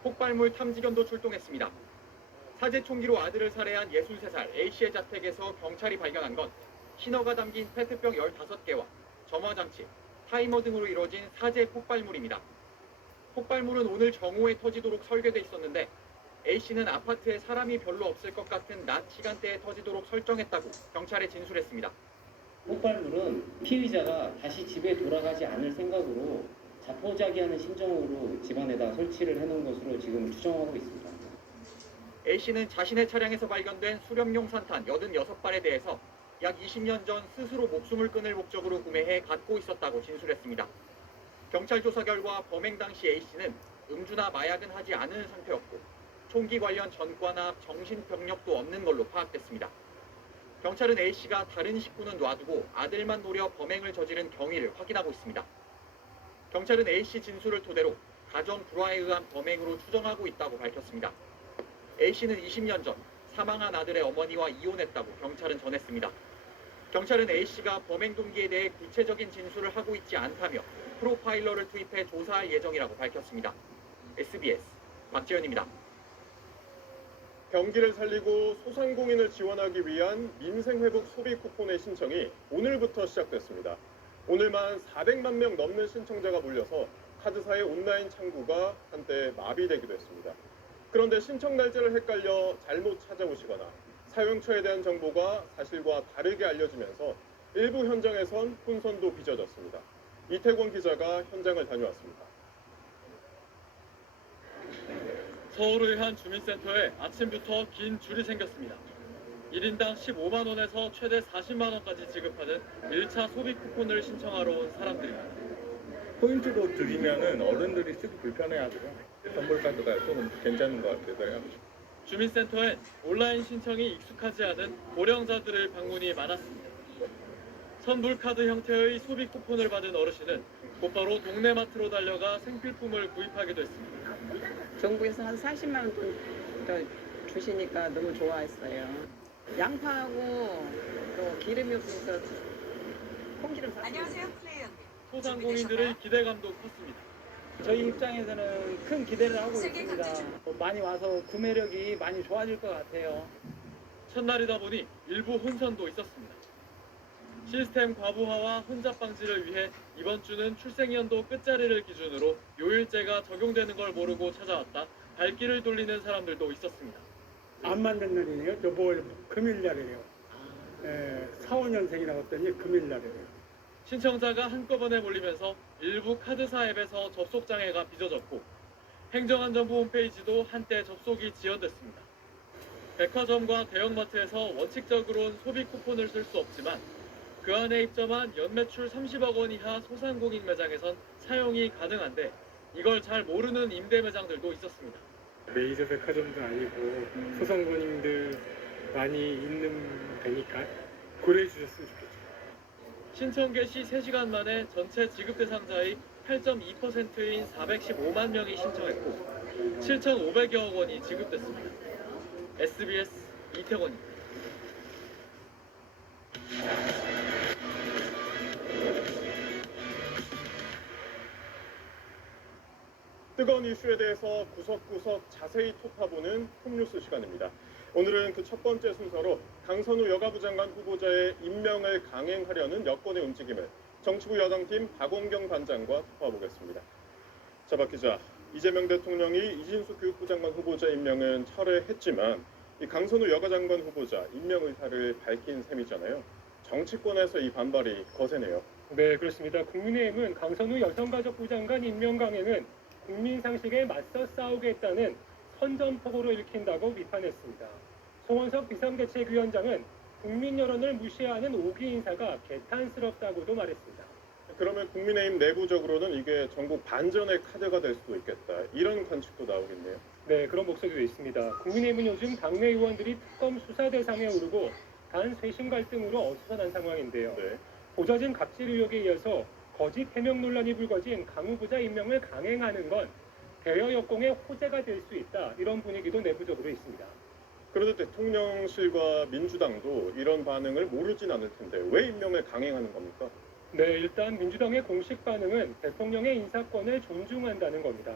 폭발물 탐지견도 출동했습니다. 사제 총기로 아들을 살해한 63살 A씨의 자택에서 경찰이 발견한 건 신호가 담긴 페트병 15개와 점화장치, 타이머 등으로 이루어진 사제 폭발물입니다. 폭발물은 오늘 정오에 터지도록 설계돼 있었는데 A씨는 아파트에 사람이 별로 없을 것 같은 낮 시간대에 터지도록 설정했다고 경찰에 진술했습니다. 폭발물은 피의자가 다시 집에 돌아가지 않을 생각으로 자포자기하는 심정으로 집안에다 설치를 해놓은 것으로 지금 추정하고 있습니다. A씨는 자신의 차량에서 발견된 수렴용 산탄 86발에 대해서 약 20년 전 스스로 목숨을 끊을 목적으로 구매해 갖고 있었다고 진술했습니다. 경찰 조사 결과 범행 당시 A씨는 음주나 마약은 하지 않은 상태였고 총기 관련 전과나 정신병력도 없는 걸로 파악됐습니다. 경찰은 A씨가 다른 식구는 놔두고 아들만 노려 범행을 저지른 경위를 확인하고 있습니다. 경찰은 A씨 진술을 토대로 가정 불화에 의한 범행으로 추정하고 있다고 밝혔습니다. A씨는 20년 전 사망한 아들의 어머니와 이혼했다고 경찰은 전했습니다. 경찰은 A씨가 범행 동기에 대해 구체적인 진술을 하고 있지 않다며 프로파일러를 투입해 조사할 예정이라고 밝혔습니다. SBS 박재현입니다. 경기를 살리고 소상공인을 지원하기 위한 민생회복 소비 쿠폰의 신청이 오늘부터 시작됐습니다. 오늘만 400만 명 넘는 신청자가 몰려서 카드사의 온라인 창구가 한때 마비되기도 했습니다. 그런데 신청 날짜를 헷갈려 잘못 찾아오시거나 사용처에 대한 정보가 사실과 다르게 알려지면서 일부 현장에선 혼선도 빚어졌습니다. 이태권 기자가 현장을 다녀왔습니다. 서울의 한 주민센터에 아침부터 긴 줄이 생겼습니다. 1인당 15만 원에서 최대 40만 원까지 지급하는 1차 소비 쿠폰을 신청하러 온 사람들입니다. 포인트로 드리면은 어른들이 쓰기 불편해하고요. 선물 카드가 조금 괜찮은 것 같아서요. 주민센터엔 온라인 신청이 익숙하지 않은 고령자들의 방문이 많았습니다. 선불카드 형태의 소비 쿠폰을 받은 어르신은 곧바로 동네 마트로 달려가 생필품을 구입하기도 했습니다. 정부에서 한 40만 원 돈 주시니까 너무 좋아했어요. 양파하고 또 기름이 없으니까 콩기름 샀어요. 안녕하세요, 클레이 언니. 소상공인들의 기대감도 컸습니다. 저희 입장에서는 큰 기대를 하고 있습니다. 많이 와서 구매력이 많이 좋아질 것 같아요. 첫날이다 보니 일부 혼선도 있었습니다. 시스템 과부하와 혼잡 방지를 위해 이번 주는 출생연도 끝자리를 기준으로 요일제가 적용되는 걸 모르고 찾아왔다 발길을 돌리는 사람들도 있었습니다. 안 만든 날이네요. 요번 금일날이에요. 4, 5년생이라고 했더니 금일날이에요. 신청자가 한꺼번에 몰리면서 일부 카드사 앱에서 접속 장애가 빚어졌고 행정안전부 홈페이지도 한때 접속이 지연됐습니다. 백화점과 대형마트에서 원칙적으로는 소비 쿠폰을 쓸 수 없지만 그 안에 입점한 연매출 30억 원 이하 소상공인 매장에선 사용이 가능한데 이걸 잘 모르는 임대 매장들도 있었습니다. 메이저 백화점도 아니고 소상공인들 많이 있는 데니까 고려해 주셨으면 좋겠죠. 신청 개시 3시간 만에 전체 지급 대상자의 8.2%인 415만 명이 신청했고 7,500여억 원이 지급됐습니다. SBS 이태원입니다. 뜨거운 이슈에 대해서 구석구석 자세히 톱파보는 톱뉴스 시간입니다. 오늘은 그 첫 번째 순서로 강선우 여가부 장관 후보자의 임명을 강행하려는 여권의 움직임을 정치부 여당팀 박원경 단장과 톱파보겠습니다. 자, 박 기자, 이재명 대통령이 이진숙 교육부 장관 후보자 임명은 철회했지만 이 강선우 여가 장관 후보자 임명 의사를 밝힌 셈이잖아요. 정치권에서 이 반발이 거세네요. 네, 그렇습니다. 국민의힘은 강선우 여성가족부 장관 임명 강행은 국민 상식에 맞서 싸우겠다는 선전포고로 읽힌다고 비판했습니다. 송원석 비상대책위원장은 국민 여론을 무시하는 오기 인사가 개탄스럽다고도 말했습니다. 그러면 국민의힘 내부적으로는 이게 전국 반전의 카드가 될 수도 있겠다. 이런 관측도 나오겠네요. 네, 그런 목소리도 있습니다. 국민의힘은 요즘 당내 의원들이 특검 수사 대상에 오르고 단 쇄신 갈등으로 어수선한 상황인데요. 네. 보좌진 갑질 의혹에 이어서 거짓 해명 논란이 불거진 강 후보자 임명을 강행하는 건 대여 역공의 호재가 될 수 있다. 이런 분위기도 내부적으로 있습니다. 그런데 대통령실과 민주당도 이런 반응을 모르진 않을 텐데 왜 임명을 강행하는 겁니까? 네, 일단 민주당의 공식 반응은 대통령의 인사권을 존중한다는 겁니다.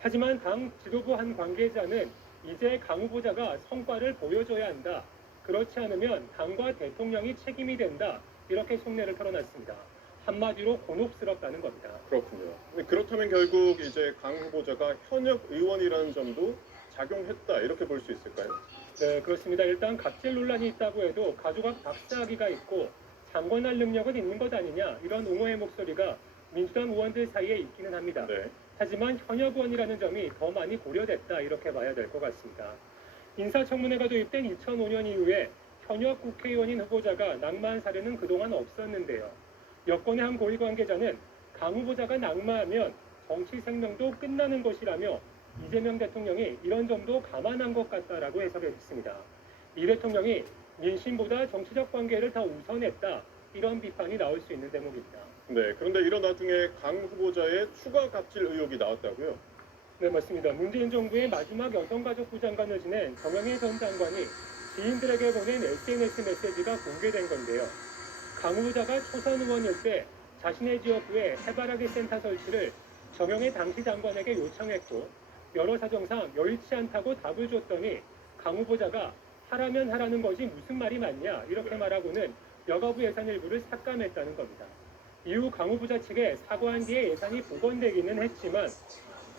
하지만 당 지도부 한 관계자는 이제 강 후보자가 성과를 보여줘야 한다. 그렇지 않으면 당과 대통령이 책임이 된다. 이렇게 속내를 털어놨습니다. 한마디로 곤혹스럽다는 겁니다. 그렇군요. 그렇다면 결국 이제 강 후보자가 현역 의원이라는 점도 작용했다 이렇게 볼 수 있을까요? 네, 그렇습니다. 일단 갑질 논란이 있다고 해도 가족 앞 박사학위가 있고 장관할 능력은 있는 것 아니냐 이런 옹호의 목소리가 민주당 의원들 사이에 있기는 합니다. 네. 하지만 현역 의원이라는 점이 더 많이 고려됐다 이렇게 봐야 될 것 같습니다. 인사청문회가 도입된 2005년 이후에 현역 국회의원인 후보자가 낙마한 사례는 그동안 없었는데요. 여권의 한 고위 관계자는 강 후보자가 낙마하면 정치 생명도 끝나는 것이라며 이재명 대통령이 이런 점도 감안한 것 같다라고 해석했습니다. 이 대통령이 민심보다 정치적 관계를 더 우선했다. 이런 비판이 나올 수 있는 대목입니다. 네, 그런데 이런 와중에 강 후보자의 추가 갑질 의혹이 나왔다고요? 네, 맞습니다. 문재인 정부의 마지막 여성가족부 장관을 지낸 정영애 전 장관이 지인들에게 보낸 SNS 메시지가 공개된 건데요. 강 후보자가 초선 의원일 때 자신의 지역구에 해바라기 센터 설치를 정영애 당시 장관에게 요청했고 여러 사정상 여의치 않다고 답을 줬더니 강 후보자가 하라면 하라는 것이 무슨 말이 맞냐 이렇게 말하고는 여가부 예산 일부를 삭감했다는 겁니다. 이후 강 후보자 측에 사과한 뒤에 예산이 복원되기는 했지만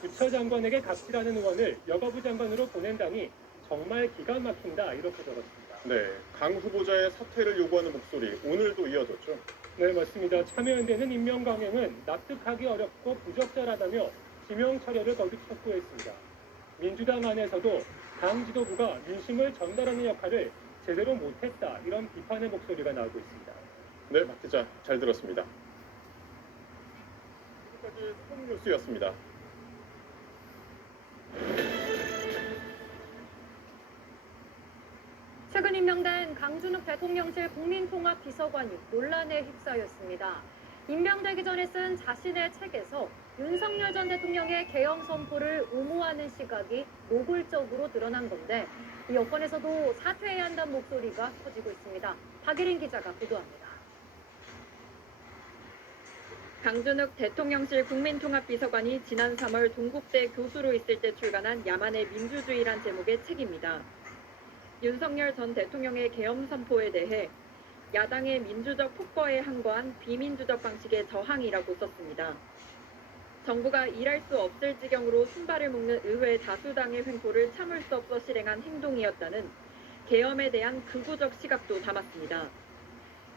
부처 장관에게 갑질하는 의원을 여가부 장관으로 보낸다니 정말 기가 막힌다 이렇게 적었습니다. 네, 강 후보자의 사퇴를 요구하는 목소리 오늘도 이어졌죠? 네, 맞습니다. 참여연대는 임명 강행은 납득하기 어렵고 부적절하다며 지명 철회를 거듭 촉구했습니다. 민주당 안에서도 당 지도부가 민심을 전달하는 역할을 제대로 못했다 이런 비판의 목소리가 나오고 있습니다. 네, 박 기자 잘 들었습니다. 지금까지 스포츠뉴스였습니다. 최근 임명된 강준욱 대통령실 국민통합비서관이 논란에 휩싸였습니다. 임명되기 전에 쓴 자신의 책에서 윤석열 전 대통령의 계엄 선포를 옹호하는 시각이 노골적으로 드러난 건데 이 여권에서도 사퇴해야 한다는 목소리가 커지고 있습니다. 박예린 기자가 보도합니다. 강준욱 대통령실 국민통합비서관이 지난 3월 동국대 교수로 있을 때 출간한 야만의 민주주의란 제목의 책입니다. 윤석열 전 대통령의 계엄 선포에 대해 야당의 민주적 폭거에 항거한 비민주적 방식의 저항이라고 썼습니다. 정부가 일할 수 없을 지경으로 순발을 묶는 의회 다수당의 횡포를 참을 수 없어 실행한 행동이었다는 계엄에 대한 극우적 시각도 담았습니다.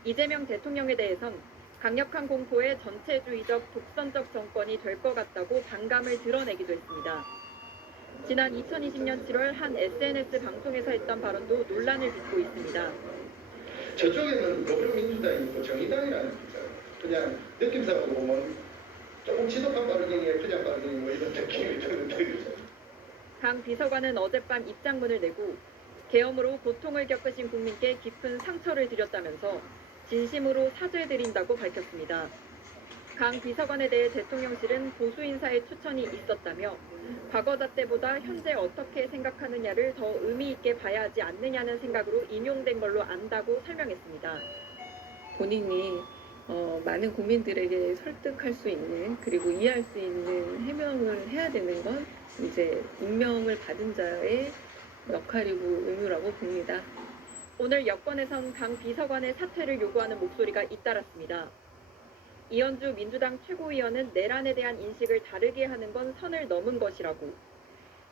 이재명 대통령에 대해선 강력한 공포의 전체주의적 독선적 정권이 될 것 같다고 반감을 드러내기도 했습니다. 지난 2020년 7월 한 SNS 방송에서 했던 발언도 논란을 빚고 있습니다. 저쪽에는 더불어민주당이 있고 정의당이라는 게 있어요. 그냥 느낌상으로 보면 조금 지독한 발언이에요. 그냥 발언이 뭐 이런 느낌이 드는데. 강 비서관은 어젯밤 입장문을 내고 계엄으로 고통을 겪으신 국민께 깊은 상처를 드렸다면서 진심으로 사죄드린다고 밝혔습니다. 강 비서관에 대해 대통령실은 보수 인사의 추천이 있었다며 과거 잣대보다 현재 어떻게 생각하느냐를 더 의미 있게 봐야 하지 않느냐는 생각으로 인용된 걸로 안다고 설명했습니다. 본인이 많은 국민들에게 설득할 수 있는 그리고 이해할 수 있는 해명을 해야 되는 건 이제 임명을 받은 자의 역할이고 의무라고 봅니다. 오늘 여권에선 강 비서관의 사퇴를 요구하는 목소리가 잇따랐습니다. 이현주 민주당 최고위원은 내란에 대한 인식을 다르게 하는 건 선을 넘은 것이라고,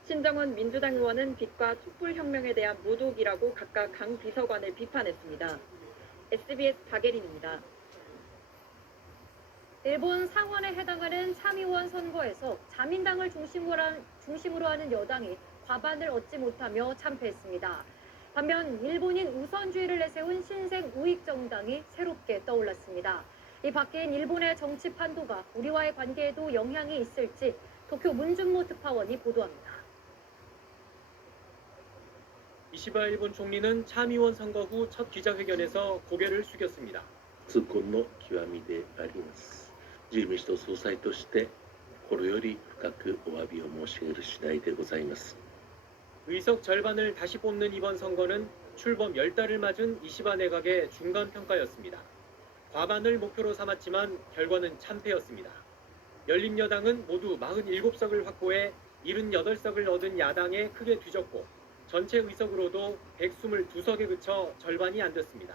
신정훈 민주당 의원은 빛과 촛불혁명에 대한 모독이라고 각각 강 비서관을 비판했습니다. SBS 박예린입니다. 일본 상원에 해당하는 참의원 선거에서 자민당을 중심으로 하는 여당이 과반을 얻지 못하며 참패했습니다. 반면 일본인 우선주의를 내세운 신생 우익정당이 새롭게 떠올랐습니다. 이 바뀐 일본의 정치 판도가 우리와의 관계에도 영향이 있을지 도쿄 문준모 특파원이 보도합니다. 이시바 일본 총리는 참의원 선거 후 첫 기자회견에서 고개를 숙였습니다. 痛恨の極みであります。自由民主党総裁として心より深くお詫びを申し上げる次第でございます。 의석 절반을 다시 뽑는 이번 선거는 출범 10달을 맞은 이시바 내각의 중간 평가였습니다. 과반을 목표로 삼았지만 결과는 참패였습니다. 열린여당은 모두 47석을 확보해 78석을 얻은 야당에 크게 뒤졌고 전체 의석으로도 122석에 그쳐 절반이 안 됐습니다.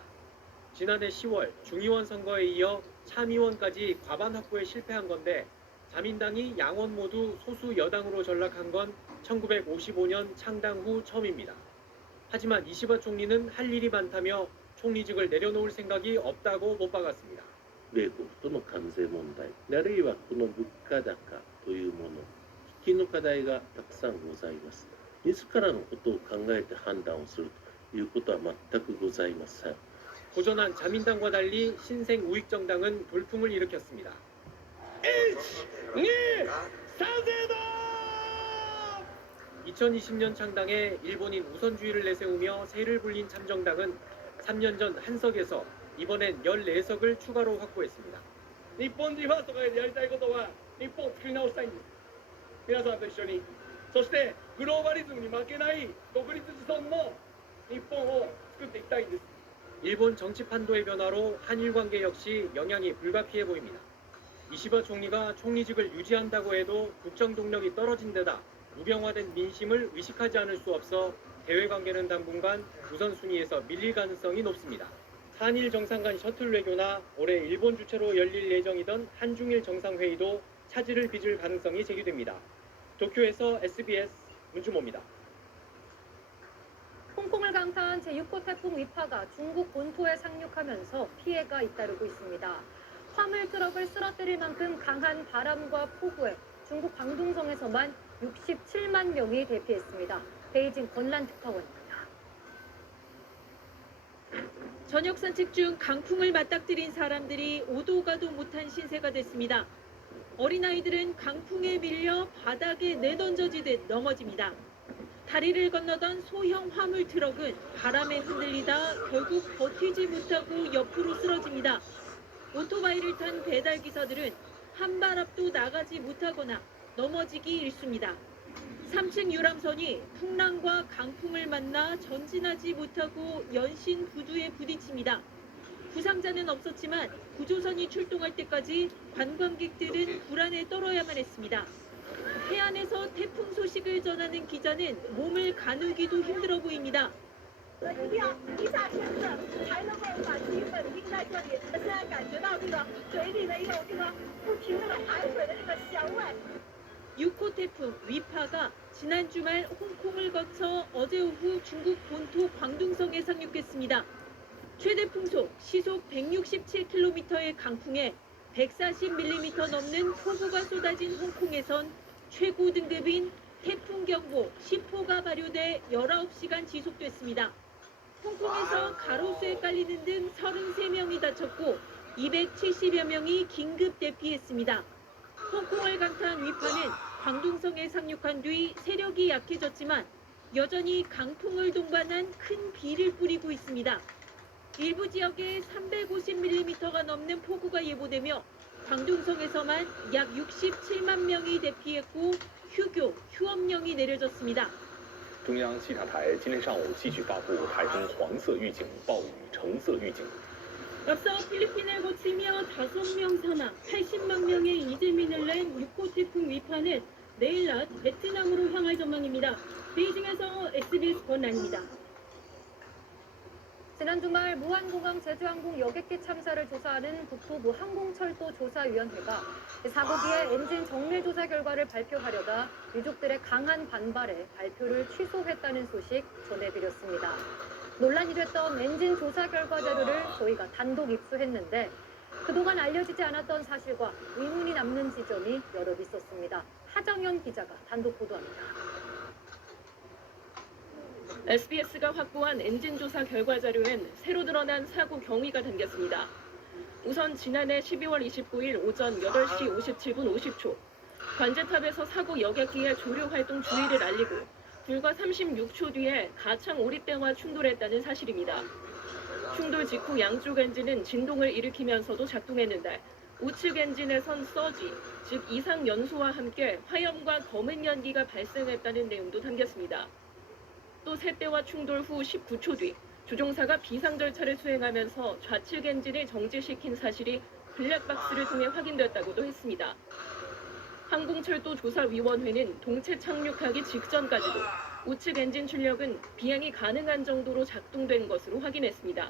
지난해 10월 중의원 선거에 이어 참의원까지 과반 확보에 실패한 건데 자민당이 양원 모두 소수 여당으로 전락한 건 1955년 창당 후 처음입니다. 하지만 이시바 총리는 할 일이 많다며 총리직을 내려놓을 생각이 없다고 못 박았습니다. 米国との関税問題、あるいはこの物価高というもの、喫緊の課題がたくさんございます。自らのことを考えて判断をするということは全くございません。 고전한 자민당과 달리 신생 우익정당은 돌풍을 일으켰습니다. 1, 2, 3세다! 2020년 창당해 일본인 우선주의를 내세우며 세를 불린 참정당은 3년 전 한석에서 이번엔 14석을 추가로 확보했습니다. 日本人ファーストがやりたいことは日本を作り直したいんです。皆さんと一緒に。そしてグローバリズムに負けない独立自尊の日本を作っていきたいんです。 일본 정치 판도의 변화로 한일 관계 역시 영향이 불가피해 보입니다. 이시바 총리가 총리직을 유지한다고 해도 국정 동력이 떨어진 데다 무병화된 민심을 의식하지 않을 수 없어 대외 관계는 당분간 우선순위에서 밀릴 가능성이 높습니다. 한일 정상 간 셔틀 외교나 올해 일본 주최로 열릴 예정이던 한중일 정상회의도 차질을 빚을 가능성이 제기됩니다. 도쿄에서 SBS 문주모입니다. 홍콩을 강타한 제6호 태풍 위파가 중국 본토에 상륙하면서 피해가 잇따르고 있습니다. 화물 트럭을 쓰러뜨릴 만큼 강한 바람과 폭우에 중국 광둥성에서만 67만 명이 대피했습니다. 베이징 권란 특파원입니다. 저녁 산책 중 강풍을 맞닥뜨린 사람들이 오도 가도 못한 신세가 됐습니다. 어린아이들은 강풍에 밀려 바닥에 내던져지듯 넘어집니다. 다리를 건너던 소형 화물 트럭은 바람에 흔들리다 결국 버티지 못하고 옆으로 쓰러집니다. 오토바이를 탄 배달 기사들은 한 발 앞도 나가지 못하거나 넘어지기 일쑤입니다. 3층 유람선이 풍랑과 강풍을 만나 전진하지 못하고 연신 부두에 부딪힙니다. 부상자는 없었지만 구조선이 출동할 때까지 관광객들은 불안에 떨어야만 했습니다. 해안에서 태풍 소식을 전하는 기자는 몸을 가누기도 힘들어 보입니다. 一定要一下天色才能够把气氛盯在这里。现在感觉到这个水里的有这个不停的排水的这个香味。 6호 태풍 위파가 지난 주말 홍콩을 거쳐 어제 오후 중국 본토 광둥성에 상륙했습니다. 최대 풍속 시속 167km의 강풍에 140mm 넘는 폭우가 쏟아진 홍콩에선 최고 등급인 태풍경보 10호가 발효돼 19시간 지속됐습니다. 홍콩에서 가로수에 깔리는 등 33명이 다쳤고 270여 명이 긴급 대피했습니다. 홍콩을 강타한 위파는 광둥성에 상륙한 뒤 세력이 약해졌지만 여전히 강풍을 동반한 큰 비를 뿌리고 있습니다. 일부 지역에 350mm가 넘는 폭우가 예보되며 광둥성에서만 약 67만 명이 대피했고 휴교, 휴업령이 내려졌습니다. 中央气象台今天上午继续发布台风黄色预警、暴雨橙色预警。 앞서 필리핀을 거치며 5명 사망, 80만 명의 이재민을 낸 6호 태풍 위파는 내일 낮 베트남으로 향할 전망입니다. 베이징에서 SBS 권란입니다. 지난 주말 무안공항 제주항공 여객기 참사를 조사하는 국토부 항공철도조사위원회가 사고기의 엔진 정밀 조사 결과를 발표하려다 유족들의 강한 반발에 발표를 취소했다는 소식 전해드렸습니다. 논란이 됐던 엔진 조사 결과 자료를 저희가 단독 입수했는데 그동안 알려지지 않았던 사실과 의문이 남는 지점이 여럿 있었습니다. 하정현 기자가 단독 보도합니다. SBS가 확보한 엔진 조사 결과 자료엔 새로 드러난 사고 경위가 담겼습니다. 우선 지난해 12월 29일 오전 8시 57분 50초 관제탑에서 사고 여객기의 조류 활동 주의를 알리고 불과 36초 뒤에 가창 오립대와 충돌했다는 사실입니다. 충돌 직후 양쪽 엔진은 진동을 일으키면서도 작동했는데 우측 엔진에선 서지, 즉 이상 연소와 함께 화염과 검은 연기가 발생했다는 내용도 담겼습니다. 또 세대와 충돌 후 19초 뒤 조종사가 비상 절차를 수행하면서 좌측 엔진을 정지시킨 사실이 블랙박스를 통해 확인됐다고도 했습니다. 항공철도조사위원회는 동체 착륙하기 직전까지도 우측 엔진 출력은 비행이 가능한 정도로 작동된 것으로 확인했습니다.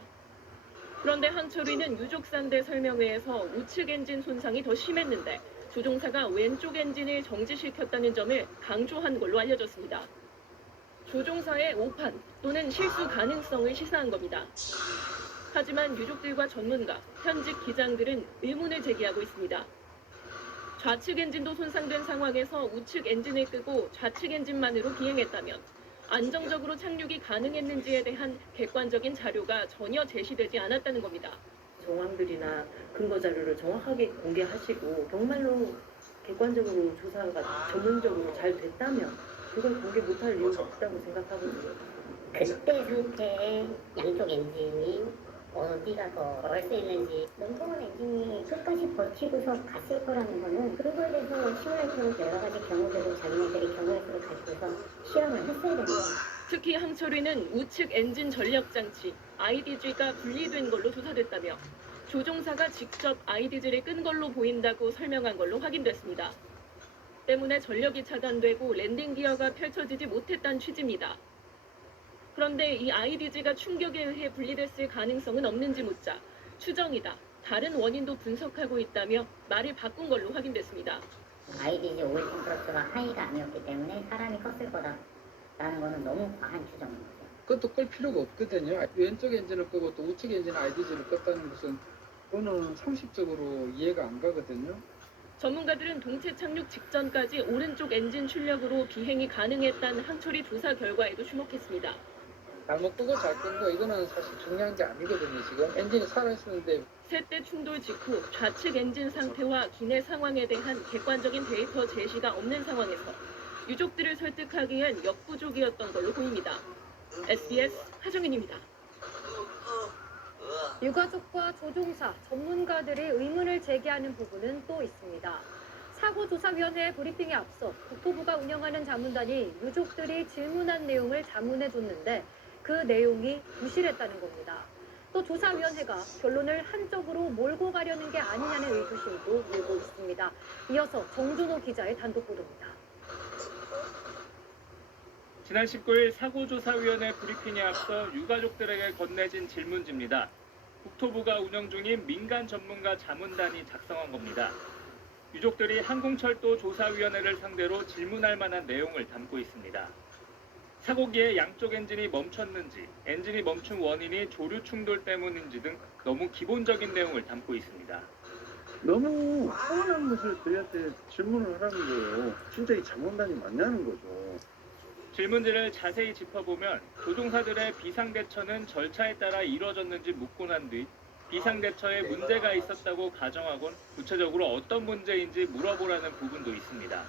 그런데 항철위는 유족산대 설명회에서 우측 엔진 손상이 더 심했는데 조종사가 왼쪽 엔진을 정지시켰다는 점을 강조한 걸로 알려졌습니다. 조종사의 오판 또는 실수 가능성을 시사한 겁니다. 하지만 유족들과 전문가, 현직 기장들은 의문을 제기하고 있습니다. 좌측 엔진도 손상된 상황에서 우측 엔진을 끄고 좌측 엔진만으로 비행했다면 안정적으로 착륙이 가능했는지에 대한 객관적인 자료가 전혀 제시되지 않았다는 겁니다. 정황들이나 근거 자료를 정확하게 공개하시고 정말로 객관적으로 조사가 전문적으로 잘 됐다면 그걸 공개 못할 이유가 없다고 생각하거든요. 그때 상태에 양쪽 엔진이 어디가 더 럴 수 있는지 맹꽁은 엔진이 끝까지 버티고서 갔을 거라는 거는 그거에 대해서 시뮬레이션을 여러 가지 경우들을 자기네들이 경우의 수를 가지고서 실험을 했어야 되는 거예요. 특히 항철위는 우측 엔진 전력 장치 IDG가 분리된 걸로 조사됐다며 조종사가 직접 IDG를 끈 걸로 보인다고 설명한 걸로 확인됐습니다. 때문에 전력이 차단되고 랜딩 기어가 펼쳐지지 못했다는 취지입니다. 그런데 이 IDG가 충격에 의해 분리됐을 가능성은 없는지 묻자 추정이다. 다른 원인도 분석하고 있다며 말을 바꾼 걸로 확인됐습니다. IDG 오일 템퍼러처가 하이가 아니었기 때문에 사람이 껐을 거다라는 거는 너무 과한 추정인 거죠. 그것도 끌 필요가 없거든요. 왼쪽 엔진을 끄고 또 우측 엔진 IDG를 껐다는 것은 그거는 상식적으로 이해가 안 가거든요. 전문가들은 동체 착륙 직전까지 오른쪽 엔진 출력으로 비행이 가능했다는 항철이 조사 결과에도 주목했습니다. 잘못 끄고 잘 끈 거 이거는 사실 중요한 게 아니거든요. 지금 엔진이 살아있었는데 셋대 충돌 직후 좌측 엔진 상태와 기내 상황에 대한 객관적인 데이터 제시가 없는 상황에서 유족들을 설득하기 위한 역부족이었던 걸로 보입니다. SBS 하정인입니다. 유가족과 조종사, 전문가들이 의문을 제기하는 부분은 또 있습니다. 사고조사위원회 브리핑에 앞서 국토부가 운영하는 자문단이 유족들이 질문한 내용을 자문해줬는데 그 내용이 부실했다는 겁니다. 또 조사위원회가 결론을 한쪽으로 몰고 가려는 게 아니냐는 의구심도 물고 있습니다. 이어서 정준호 기자의 단독 보도입니다. 지난 19일 사고조사위원회 브리핑에 앞서 유가족들에게 건네진 질문지입니다. 국토부가 운영 중인 민간 전문가 자문단이 작성한 겁니다. 유족들이 항공철도 조사위원회를 상대로 질문할 만한 내용을 담고 있습니다. 사고기에 양쪽 엔진이 멈췄는지, 엔진이 멈춘 원인이 조류 충돌 때문인지 등 너무 기본적인 내용을 담고 있습니다. 너무 뻔한 것을 저희한테 질문을 하라는 거예요. 진짜 이 자문단이 맞냐는 거죠. 질문지를 자세히 짚어보면 조종사들의 비상대처는 절차에 따라 이루어졌는지 묻고 난 뒤 비상대처에 문제가 있었다고 가정하곤 구체적으로 어떤 문제인지 물어보라는 부분도 있습니다.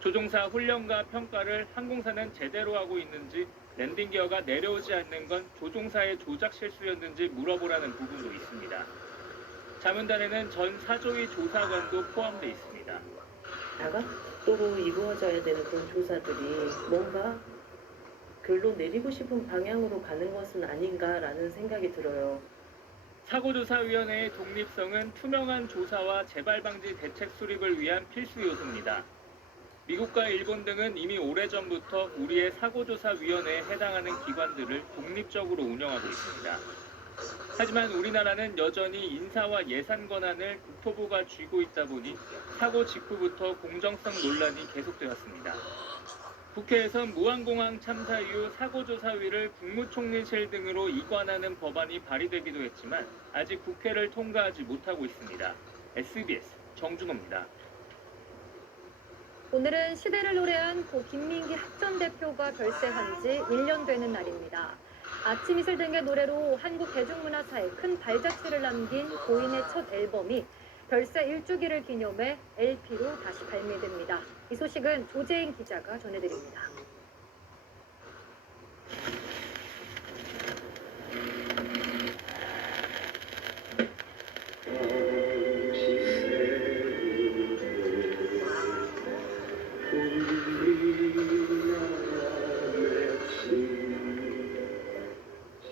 조종사 훈련과 평가를 항공사는 제대로 하고 있는지, 랜딩 기어가 내려오지 않는 건 조종사의 조작 실수였는지 물어보라는 부분도 있습니다. 자문단에는 전 사조위 조사관도 포함되어 있습니다. 다각도로 이루어져야 되는 그런 조사들이 뭔가 결론 내리고 싶은 방향으로 가는 것은 아닌가라는 생각이 들어요. 사고조사위원회의 독립성은 투명한 조사와 재발방지 대책 수립을 위한 필수 요소입니다. 미국과 일본 등은 이미 오래전부터 우리의 사고조사위원회에 해당하는 기관들을 독립적으로 운영하고 있습니다. 하지만 우리나라는 여전히 인사와 예산 권한을 국토부가 쥐고 있다 보니 사고 직후부터 공정성 논란이 계속되었습니다. 국회에선 무한공항 참사 이후 사고조사위를 국무총리실 등으로 이관하는 법안이 발의되기도 했지만 아직 국회를 통과하지 못하고 있습니다. SBS 정준호입니다. 오늘은 시대를 노래한 고 김민기 학전 대표가 별세한 지 1년 되는 날입니다. 아침 이슬 등의 노래로 한국 대중문화사에 큰 발자취를 남긴 고인의 첫 앨범이 별세 1주기를 기념해 LP로 다시 발매됩니다. 이 소식은 조재인 기자가 전해드립니다.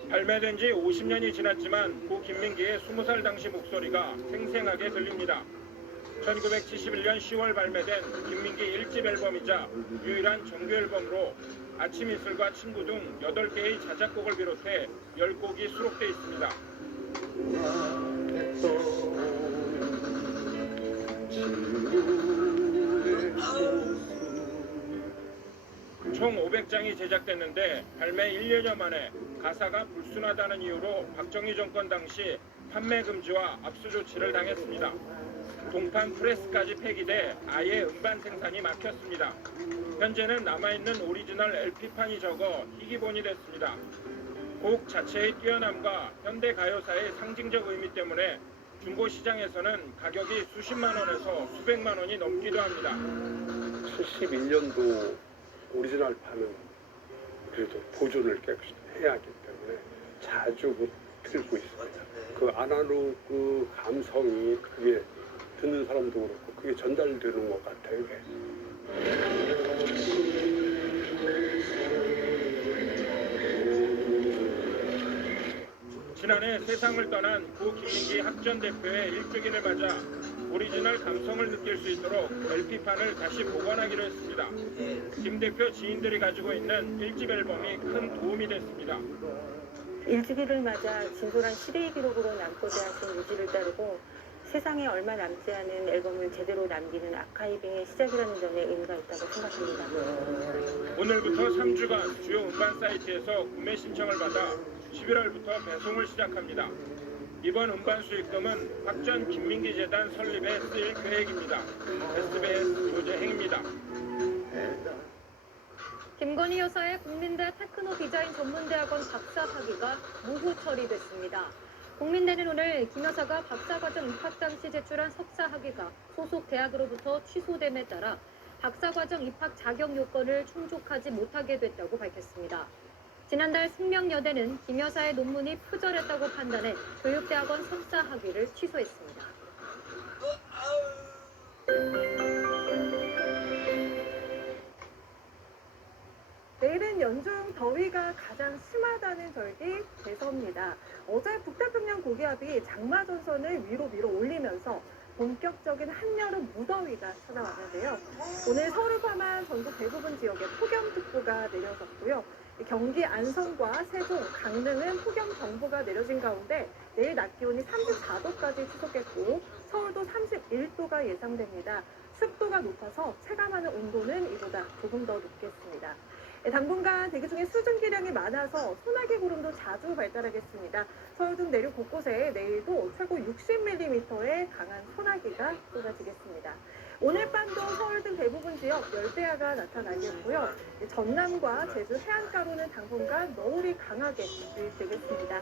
발매된 지 50년이 지났지만 고 김민기의 20살 당시 목소리가 생생하게 들립니다. 1971년 10월 발매된 김민기 1집 앨범이자 유일한 정규 앨범으로 아침 이슬과 친구 등 8개의 자작곡을 비롯해 10곡이 수록돼 있습니다. 총 500장이 제작됐는데 발매 1년여 만에 가사가 불순하다는 이유로 박정희 정권 당시 판매 금지와 압수 조치를 당했습니다. 동판 프레스까지 폐기돼 아예 음반 생산이 막혔습니다. 현재는 남아있는 오리지널 LP판이 적어 희귀본이 됐습니다. 곡 자체의 뛰어남과 현대 가요사의 상징적 의미 때문에 중고 시장에서는 가격이 수십만 원에서 수백만 원이 넘기도 합니다. 71년도 오리지널 판은 그래도 보존을 깨끗이 해야 하기 때문에 자주 들고 있습니다. 그 아날로그 감성이 그게 듣는 사람도 그렇고 그게 전달되는 것 같아요. 이게. 지난해 세상을 떠난 고 김민기 학전 대표의 1주기를 맞아 오리지널 감성을 느낄 수 있도록 LP판을 다시 복원하기로 했습니다. 김 대표 지인들이 가지고 있는 1집 앨범이 큰 도움이 됐습니다. 1주기를 맞아 진솔한 시대의 기록으로 남고자 하신 의지를 따르고 세상에 얼마 남지 않은 앨범을 제대로 남기는 아카이빙의 시작이라는 점에 의미가 있다고 생각합니다. 오늘부터 3주간 주요 음반 사이트에서 구매 신청을 받아 11월부터 배송을 시작합니다. 이번 음반 수익금은 박전 김민기 재단 설립에 쓰일 계획입니다. SBS 조재행입니다. 김건희 여사의 국민대 테크노 디자인 전문대학원 박사 학위가 무후 처리됐습니다. 국민대는 오늘 김 여사가 박사과정 입학 당시 제출한 석사 학위가 소속 대학으로부터 취소됨에 따라 박사과정 입학 자격 요건을 충족하지 못하게 됐다고 밝혔습니다. 지난달 숙명여대는 김 여사의 논문이 표절했다고 판단해 교육대학원 석사 학위를 취소했습니다. 내일은 연중 더위가 가장 심하다는 절기 대서입니다. 어제 북태평양 고기압이 장마 전선을 위로 밀어 올리면서 본격적인 한여름 무더위가 찾아왔는데요. 오늘 서울 포함한 전국 대부분 지역에 폭염특보가 내려졌고요. 경기 안성과 세종, 강릉은 폭염경보가 내려진 가운데 내일 낮 기온이 34도까지 추석했고 서울도 31도가 예상됩니다. 습도가 높아서 체감하는 온도는 이보다 조금 더 높겠습니다. 당분간 대기 중에 수증기량이 많아서 소나기 구름도 자주 발달하겠습니다. 서울 등 내륙 곳곳에 내일도 최고 60mm의 강한 소나기가 쏟아지겠습니다. 오늘 밤도 서울 등 대부분 지역 열대야가 나타나겠고요. 전남과 제주 해안가로는 당분간 너울이 강하게 유입되겠습니다.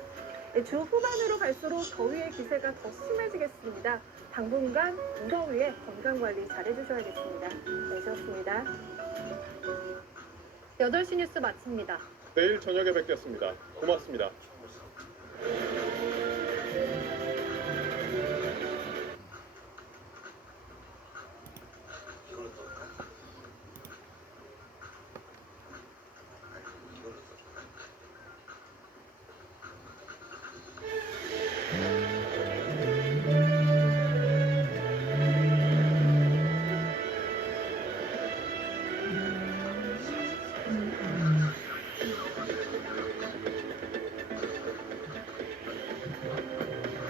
주 후반으로 갈수록 더위의 기세가 더 심해지겠습니다. 당분간 무더위에 건강관리 잘해주셔야겠습니다. 날씨였습니다. 8시 뉴스 마칩니다. 내일 저녁에 뵙겠습니다. 고맙습니다.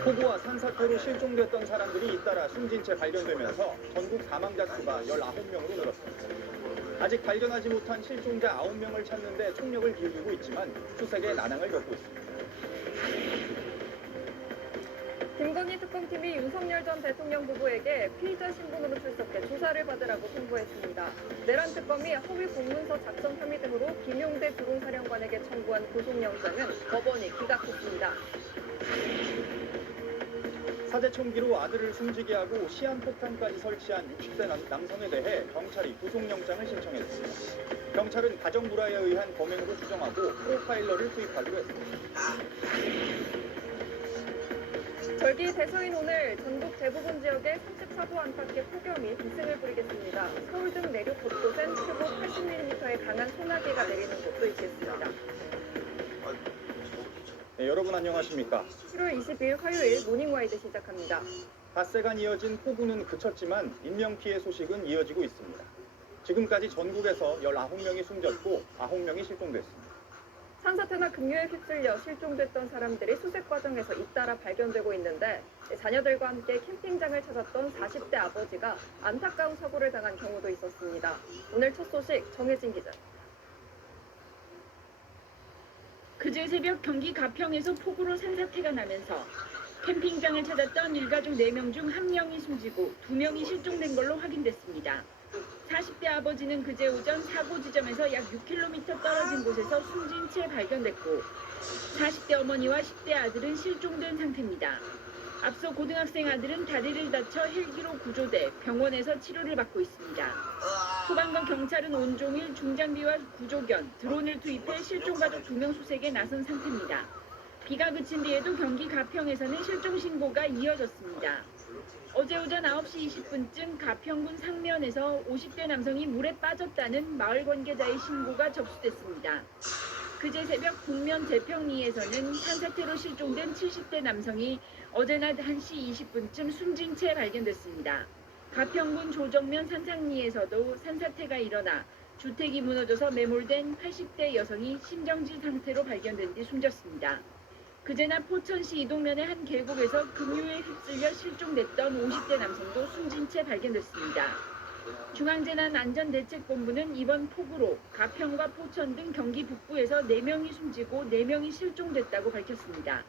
폭우와 산사태로 실종됐던 사람들이 잇따라 숨진 채 발견되면서 전국 사망자 수가 19명으로 늘었습니다. 아직 발견하지 못한 실종자 9명을 찾는 데 총력을 기울이고 있지만 수색에 난항을 겪고 있습니다. 김건희 특검팀이 윤석열 전 대통령 부부에게 피의자 신분으로 출석해 조사를 받으라고 통보했습니다. 내란 특검이 허위 공문서 작성 혐의 등으로 김용대 드론사령관에게 청구한 구속영장은 법원이 기각했습니다. 사제총기로 아들을 숨지게 하고 시한폭탄까지 설치한 60대 남성에 대해 경찰이 구속영장을 신청했습니다. 경찰은 가정불화에 의한 범행으로 추정하고 프로파일러를 투입하기로 했습니다. 절기 대서인 오늘 전국 대부분 지역에 34도 안팎의 폭염이 비승을 부리겠습니다. 서울 등 내륙 곳곳엔 최고 80mm의 강한 소나기가 내리는 곳도 있겠습니다. 네, 여러분 안녕하십니까? 7월 20일 화요일 모닝와이드 시작합니다. 닷새간 이어진 폭우는 그쳤지만 인명피해 소식은 이어지고 있습니다. 지금까지 전국에서 19명이 숨졌고 9명이 실종됐습니다. 산사태나 급류에 휩쓸려 실종됐던 사람들이 수색 과정에서 잇따라 발견되고 있는데 자녀들과 함께 캠핑장을 찾았던 40대 아버지가 안타까운 사고를 당한 경우도 있었습니다. 오늘 첫 소식 정혜진 기자. 그제 새벽 경기 가평에서 폭우로 산사태가 나면서 캠핑장을 찾았던 일가족 4명 중 1명이 숨지고 2명이 실종된 걸로 확인됐습니다. 40대 아버지는 그제 오전 사고 지점에서 약 6km 떨어진 곳에서 숨진 채 발견됐고 40대 어머니와 10대 아들은 실종된 상태입니다. 앞서 고등학생 아들은 다리를 다쳐 헬기로 구조돼 병원에서 치료를 받고 있습니다. 소방과 경찰은 온종일 중장비와 구조견, 드론을 투입해 실종 가족 2명 수색에 나선 상태입니다. 비가 그친 뒤에도 경기 가평에서는 실종 신고가 이어졌습니다. 어제 오전 9시 20분쯤 가평군 상면에서 50대 남성이 물에 빠졌다는 마을 관계자의 신고가 접수됐습니다. 그제 새벽 북면 제평리에서는 산사태로 실종된 70대 남성이 어제 낮 1시 20분쯤 숨진 채 발견됐습니다. 가평군 조정면 산상리에서도 산사태가 일어나 주택이 무너져서 매몰된 80대 여성이 심정지 상태로 발견된 뒤 숨졌습니다. 그제 낮 포천시 이동면의 한 계곡에서 급류에 휩쓸려 실종됐던 50대 남성도 숨진 채 발견됐습니다. 중앙재난안전대책본부는 이번 폭우로 가평과 포천 등 경기 북부에서 4명이 숨지고 4명이 실종됐다고 밝혔습니다.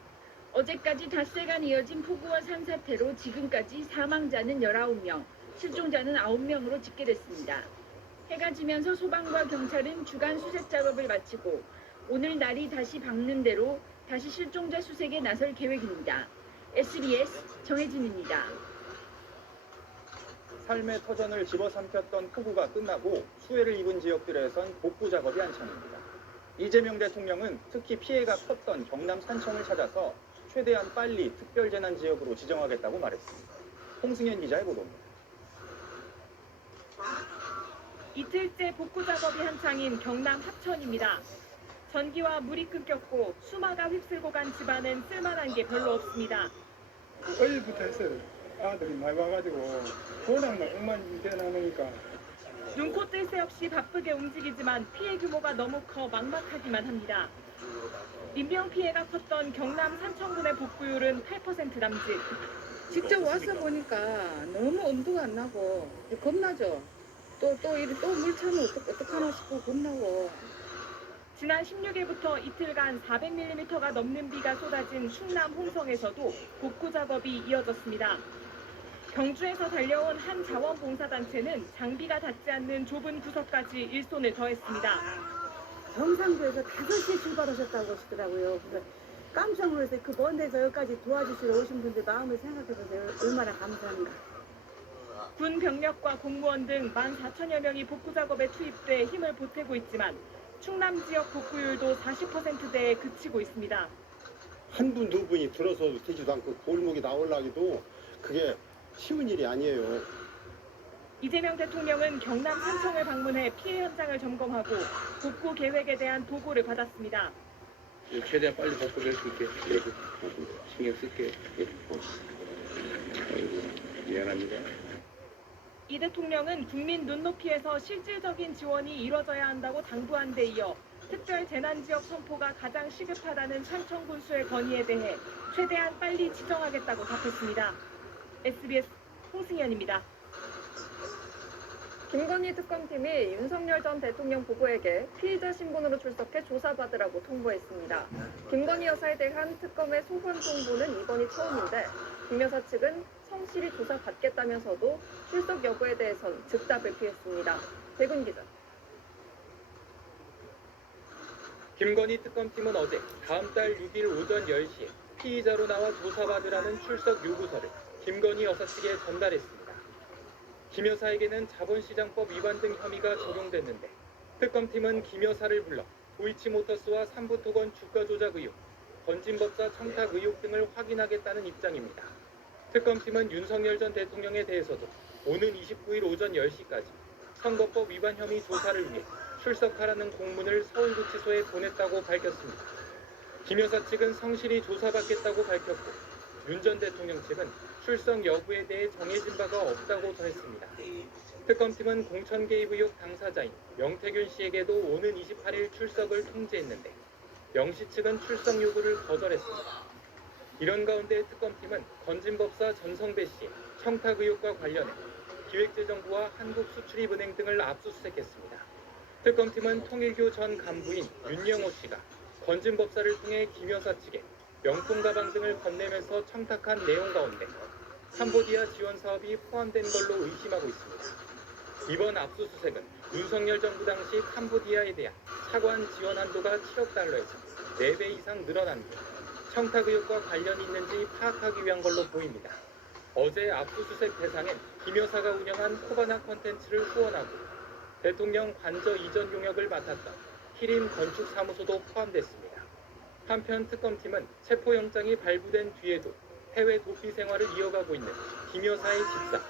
어제까지 닷새간 이어진 폭우와 산사태로 지금까지 사망자는 19명, 실종자는 9명으로 집계됐습니다. 해가 지면서 소방과 경찰은 주간 수색 작업을 마치고 오늘 날이 다시 밝는 대로 다시 실종자 수색에 나설 계획입니다. SBS 정혜진입니다. 삶의 터전을 집어삼켰던 폭우가 끝나고 수해를 입은 지역들에선 복구 작업이 한창입니다. 이재명 대통령은 특히 피해가 컸던 경남 산청을 찾아서 최대한 빨리 특별재난지역으로 지정하겠다고 말했습니다. 홍승현 기자의 보도입니다. 이틀째 복구 작업이 한창인 경남 합천입니다. 전기와 물이 끊겼고 수마가 휩쓸고 간 집안은 쓸만한 게 별로 없습니다. 어제부터 했어요. 아들이 많이 와가지고 워낙 엉망진창하니까 눈코 뜰 새 없이 바쁘게 움직이지만 피해 규모가 너무 커 막막하기만 합니다. 인명 피해가 컸던 경남 산청군의 복구율은 8% 남짓. 직접 와서 보니까 너무 엄두가 안 나고 겁나죠. 또 물 차면 어떡하나 싶고 겁나고. 지난 16일부터 이틀간 400mm가 넘는 비가 쏟아진 충남 홍성에서도 복구 작업이 이어졌습니다. 경주에서 달려온 한 자원봉사단체는 장비가 닿지 않는 좁은 구석까지 일손을 더했습니다. 경상도에서 5시에 출발하셨다고 하시더라고요. 그래서 깜짝 놀랐어요. 그 먼 데서 여기까지 도와주시러 오신 분들 마음을 생각해보세요. 얼마나 감사한가. 군 병력과 공무원 등 14,000여 명이 복구 작업에 투입돼 힘을 보태고 있지만 충남 지역 복구율도 40%대에 그치고 있습니다. 한 분, 두 분이 들어서도 되지도 않고 골목이 나오려기도 그게 쉬운 일이 아니에요. 이재명 대통령은 경남 산청을 방문해 피해 현장을 점검하고 복구 계획에 대한 보고를 받았습니다. 최대한 빨리 복구될 수 있게 신경 쓸게. 미안합니다. 이 대통령은 국민 눈높이에서 실질적인 지원이 이뤄져야 한다고 당부한 데 이어 특별 재난지역 선포가 가장 시급하다는 산청군수의 건의에 대해 최대한 빨리 지정하겠다고 답했습니다. SBS 홍승현입니다. 김건희 특검팀이 윤석열 전 대통령 부부에게 피의자 신분으로 출석해 조사받으라고 통보했습니다. 김건희 여사에 대한 특검의 소관 통보는 이번이 처음인데 김 여사 측은 성실히 조사받겠다면서도 출석 여부에 대해선 즉답을 피했습니다. 백운 기자. 김건희 특검팀은 어제 다음 달 6일 오전 10시에 피의자로 나와 조사받으라는 출석 요구서를 김건희 여사 측에 전달했습니다. 김 여사에게는 자본시장법 위반 등 혐의가 적용됐는데 특검팀은 김 여사를 불러 도이치모터스와 삼부토건 주가 조작 의혹, 건진법사 청탁 의혹 등을 확인하겠다는 입장입니다. 특검팀은 윤석열 전 대통령에 대해서도 오는 29일 오전 10시까지 선거법 위반 혐의 조사를 위해 출석하라는 공문을 서울구치소에 보냈다고 밝혔습니다. 김 여사 측은 성실히 조사받겠다고 밝혔고 윤 전 대통령 측은 출석 여부에 대해 정해진 바가 없다고 더했습니다. 특검팀은 공천 개입 의혹 당사자인 명태균 씨에게도 오는 28일 출석을 통지했는데 명 씨 측은 출석 요구를 거절했습니다. 이런 가운데 특검팀은 건진법사 전성배 씨의 청탁 의혹과 관련해 기획재정부와 한국수출입은행 등을 압수수색했습니다. 특검팀은 통일교 전 간부인 윤영호 씨가 건진법사를 통해 김 여사 측에 명품 가방 등을 건네면서 청탁한 내용 가운데 캄보디아 지원 사업이 포함된 걸로 의심하고 있습니다. 이번 압수수색은 윤석열 정부 당시 캄보디아에 대한 차관 지원 한도가 7억 달러에서 4배 이상 늘어난 뒤 청탁 의혹과 관련이 있는지 파악하기 위한 걸로 보입니다. 어제 압수수색 대상엔 김 여사가 운영한 코바나 컨텐츠를 후원하고 대통령 관저 이전 용역을 맡았던 키림 건축사무소도 포함됐습니다. 한편 특검팀은 체포영장이 발부된 뒤에도 해외 도피 생활을 이어가고 있는 김 여사의 집사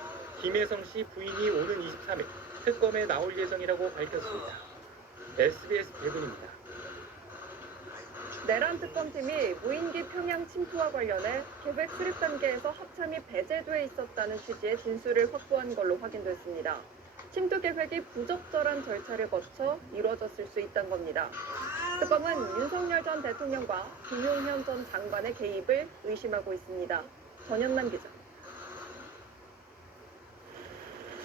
김혜성 씨 부인이 오는 23일 특검에 나올 예정이라고 밝혔습니다. SBS 백운입니다. 내란 특검팀이 무인기 평양 침투와 관련해 계획 수립 단계에서 합참이 배제돼 있었다는 취지의 진술을 확보한 걸로 확인됐습니다. 침투 계획이 부적절한 절차를 거쳐 이루어졌을 수 있다는 겁니다. 특검은 윤석열 전 대통령과 김용현 전 장관의 개입을 의심하고 있습니다. 전현남 기자.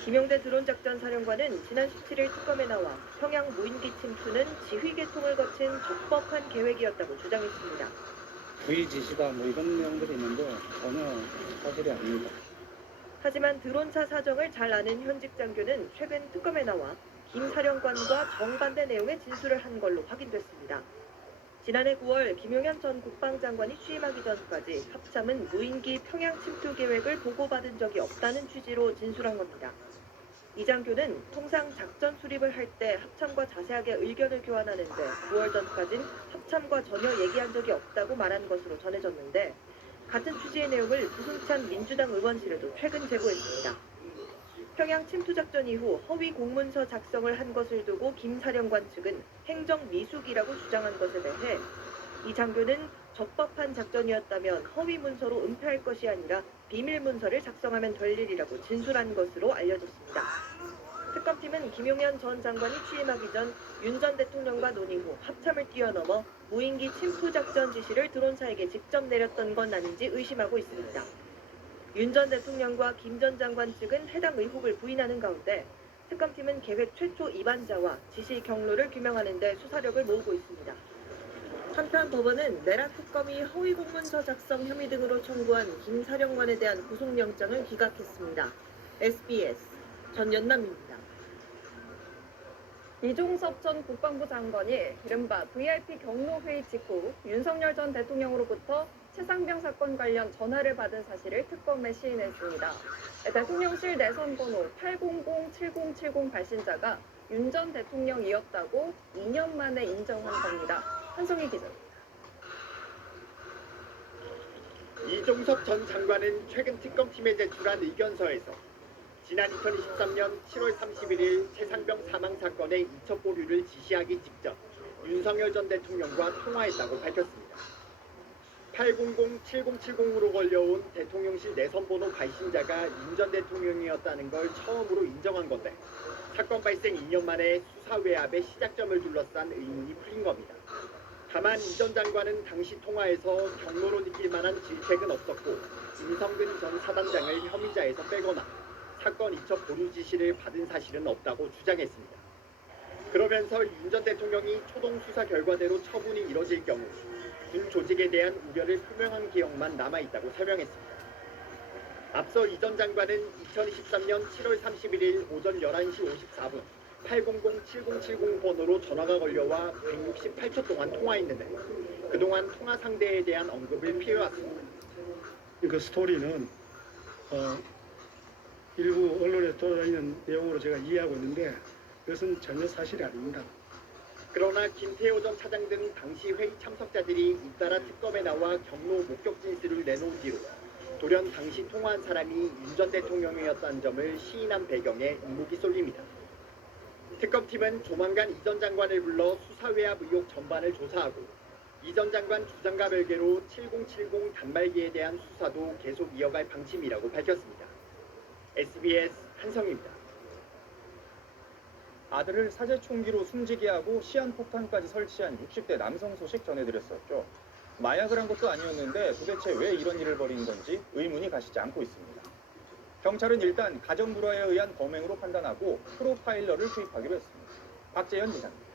김용대 드론작전 사령관은 지난 17일 특검에 나와 평양 무인기 침투는 지휘 계통을 거친 적법한 계획이었다고 주장했습니다. 부의 지시다 뭐 이런 내용들이 있는데 전혀 사실이 아닙니다. 하지만 드론차 사정을 잘 아는 현직 장교는 최근 특검에 나와 김 사령관과 정반대 내용의 진술을 한 걸로 확인됐습니다. 지난해 9월 김용현 전 국방장관이 취임하기 전까지 합참은 무인기 평양 침투 계획을 보고받은 적이 없다는 취지로 진술한 겁니다. 이 장교는 통상 작전 수립을 할 때 합참과 자세하게 의견을 교환하는데 9월 전까진 합참과 전혀 얘기한 적이 없다고 말한 것으로 전해졌는데 같은 취지의 내용을 부승찬 민주당 의원실에도 최근 제보했습니다. 평양 침투 작전 이후 허위 공문서 작성을 한 것을 두고 김 사령관 측은 행정 미숙이라고 주장한 것에 대해 이 장교는 적법한 작전이었다면 허위 문서로 은폐할 것이 아니라 비밀 문서를 작성하면 될 일이라고 진술한 것으로 알려졌습니다. 특검팀은 김용현 전 장관이 취임하기 전 윤 전 대통령과 논의 후 합참을 뛰어넘어 무인기 침투 작전 지시를 드론차에게 직접 내렸던 건 아닌지 의심하고 있습니다. 윤 전 대통령과 김 전 장관 측은 해당 의혹을 부인하는 가운데 특검팀은 계획 최초 위반자와 지시 경로를 규명하는 데 수사력을 모으고 있습니다. 한편 법원은 내라 특검이 허위 공문서 작성 혐의 등으로 청구한 김 사령관에 대한 구속영장을 기각했습니다. SBS 전연남입니다. 이종섭 전 국방부 장관이 이른바 VIP 경로회의 직후 윤석열 전 대통령으로부터 최상병 사건 관련 전화를 받은 사실을 특검에 시인했습니다. 대통령실 내선 번호 800-7070 발신자가 윤 전 대통령이었다고 2년 만에 인정한 겁니다. 한성희 기자입니다. 이종섭 전 장관은 최근 특검팀에 제출한 의견서에서 지난 2023년 7월 31일 최상병 사망 사건의 이첩 보류를 지시하기 직전 윤석열 전 대통령과 통화했다고 밝혔습니다. 800-7070으로 걸려온 대통령실 내선번호 발신자가 윤 전 대통령이었다는 걸 처음으로 인정한 건데 사건 발생 2년 만에 수사 외압의 시작점을 둘러싼 의문이 풀린 겁니다. 다만 이 전 장관은 당시 통화에서 경로로 느낄 만한 질책은 없었고 임성근 전 사단장을 혐의자에서 빼거나 사건 이첩 보류 지시를 받은 사실은 없다고 주장했습니다. 그러면서 윤 전 대통령이 초동 수사 결과대로 처분이 이뤄질 경우 군 조직에 대한 우려를 표명한 기억만 남아있다고 설명했습니다. 앞서 이 전 장관은 2023년 7월 31일 오전 11시 54분 800-7070 번호로 전화가 걸려와 168초 동안 통화했는데 그동안 통화 상대에 대한 언급을 피해왔습니다. 그 스토리는 일부 언론에 돌아다니는 내용으로 제가 이해하고 있는데 그것은 전혀 사실이 아닙니다. 그러나 김태호 전 차장 등 당시 회의 참석자들이 잇따라 특검에 나와 경로 목격 진술을 내놓은 뒤로 돌연 당시 통화한 사람이 윤 전 대통령이었다는 점을 시인한 배경에 의혹이 쏠립니다. 특검팀은 조만간 이 전 장관을 불러 수사 외압 의혹 전반을 조사하고 이 전 장관 주장과 별개로 7070 단말기에 대한 수사도 계속 이어갈 방침이라고 밝혔습니다. SBS 한성입니다. 아들을 사제 총기로 숨지게 하고 시한폭탄까지 설치한 60대 남성 소식 전해드렸었죠. 마약을 한 것도 아니었는데 도대체 왜 이런 일을 벌인 건지 의문이 가시지 않고 있습니다. 경찰은 일단 가정불화에 의한 범행으로 판단하고 프로파일러를 투입하기로 했습니다. 박재현 기자입니다.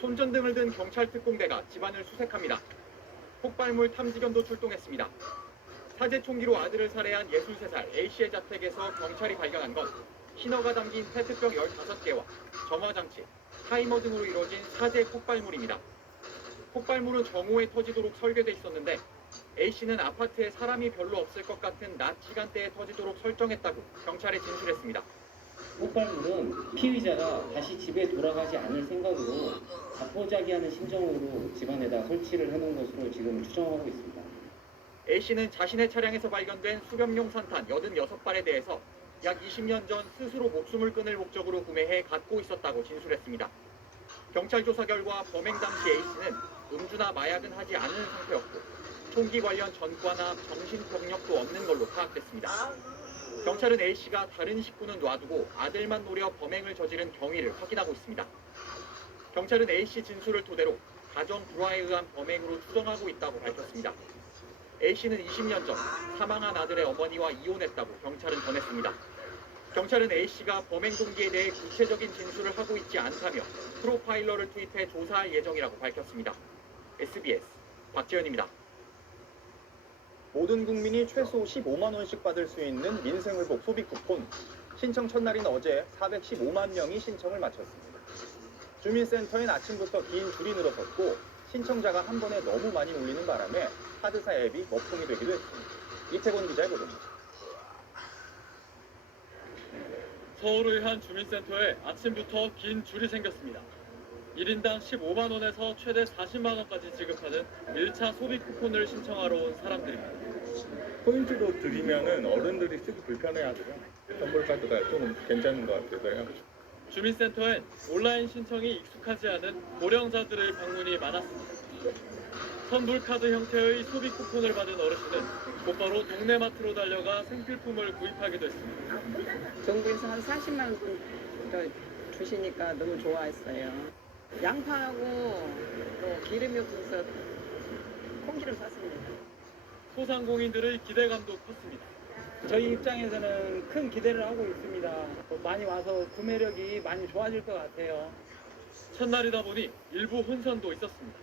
손전등을 든 경찰 특공대가 집안을 수색합니다. 폭발물 탐지견도 출동했습니다. 사제 총기로 아들을 살해한 63살 A씨의 자택에서 경찰이 발견한 건 신호가 담긴 페트병 15개와 점화장치, 타이머 등으로 이루어진 사제 폭발물입니다. 폭발물은 정오에 터지도록 설계돼 있었는데 A씨는 아파트에 사람이 별로 없을 것 같은 낮 시간대에 터지도록 설정했다고 경찰에 진술했습니다. 폭발물은 피의자가 다시 집에 돌아가지 않을 생각으로 자포자기하는 심정으로 집안에다 설치를 해놓은 것으로 지금 추정하고 있습니다. A씨는 자신의 차량에서 발견된 수렴용 산탄 86발에 대해서 약 20년 전 스스로 목숨을 끊을 목적으로 구매해 갖고 있었다고 진술했습니다. 경찰 조사 결과 범행 당시 A씨는 음주나 마약은 하지 않은 상태였고 총기 관련 전과나 정신병력도 없는 걸로 파악됐습니다. 경찰은 A씨가 다른 식구는 놔두고 아들만 노려 범행을 저지른 경위를 확인하고 있습니다. 경찰은 A씨 진술을 토대로 가정 불화에 의한 범행으로 추정하고 있다고 밝혔습니다. A씨는 20년 전 사망한 아들의 어머니와 이혼했다고 경찰은 전했습니다. 경찰은 A씨가 범행 동기에 대해 구체적인 진술을 하고 있지 않다며 프로파일러를 투입해 조사할 예정이라고 밝혔습니다. SBS 박지현입니다. 모든 국민이 최소 15만 원씩 받을 수 있는 민생회복 소비 쿠폰. 신청 첫날인 어제 415만 명이 신청을 마쳤습니다. 주민센터엔 아침부터 긴 줄이 늘어섰고 신청자가 한 번에 너무 많이 몰리는 바람에 카드사 앱이 먹통이 되기도 했습니다. 이태곤 기자의 보도입니다. 서울의 한 주민센터에 아침부터 긴 줄이 생겼습니다. 1인당 15만 원에서 최대 40만 원까지 지급하는 1차 소비 쿠폰을 신청하러 온 사람들입니다. 포인트로 드리면은 어른들이 쓰기 불편해하고요. 선물 카드가 조금 괜찮은 것 같아서요. 주민센터엔 온라인 신청이 익숙하지 않은 고령자들의 방문이 많았습니다. 선불카드 형태의 소비 쿠폰을 받은 어르신은 곧바로 동네 마트로 달려가 생필품을 구입하기도 했습니다. 정부에서 한 40만 원 정도 주시니까 너무 좋아했어요. 양파하고 또 기름이 없어서 콩기름 샀습니다. 소상공인들의 기대감도 컸습니다. 저희 입장에서는 큰 기대를 하고 있습니다. 많이 와서 구매력이 많이 좋아질 것 같아요. 첫날이다 보니 일부 혼선도 있었습니다.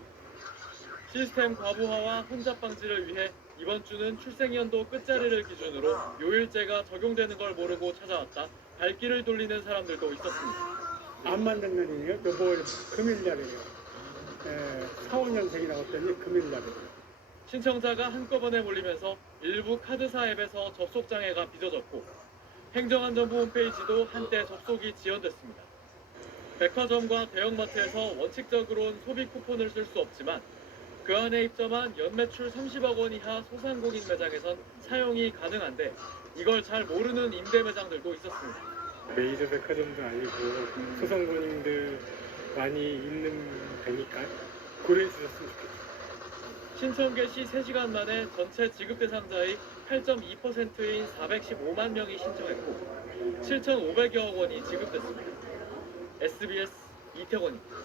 시스템 과부하와 혼잡 방지를 위해 이번 주는 출생연도 끝자리를 기준으로 요일제가 적용되는 걸 모르고 찾아왔다 발길을 돌리는 사람들도 있었습니다. 안 만든 날이에요. 요번 금요일날이에요. 4, 5년생이라고 했더니 금요일날이에요. 신청자가 한꺼번에 몰리면서 일부 카드사 앱에서 접속 장애가 빚어졌고 행정안전부 홈페이지도 한때 접속이 지연됐습니다. 백화점과 대형마트에서 원칙적으로는 소비 쿠폰을 쓸 수 없지만 그 안에 입점한 연매출 30억 원 이하 소상공인 매장에선 사용이 가능한데 이걸 잘 모르는 임대 매장들도 있었습니다. 메이저 백화점도 아니고 소상공인들 많이 있는 데니까 고려해 주셨으면 좋겠어요. 신청 개시 3시간 만에 전체 지급 대상자의 8.2%인 415만 명이 신청했고 7,500여억 원이 지급됐습니다. SBS 이태원입니다.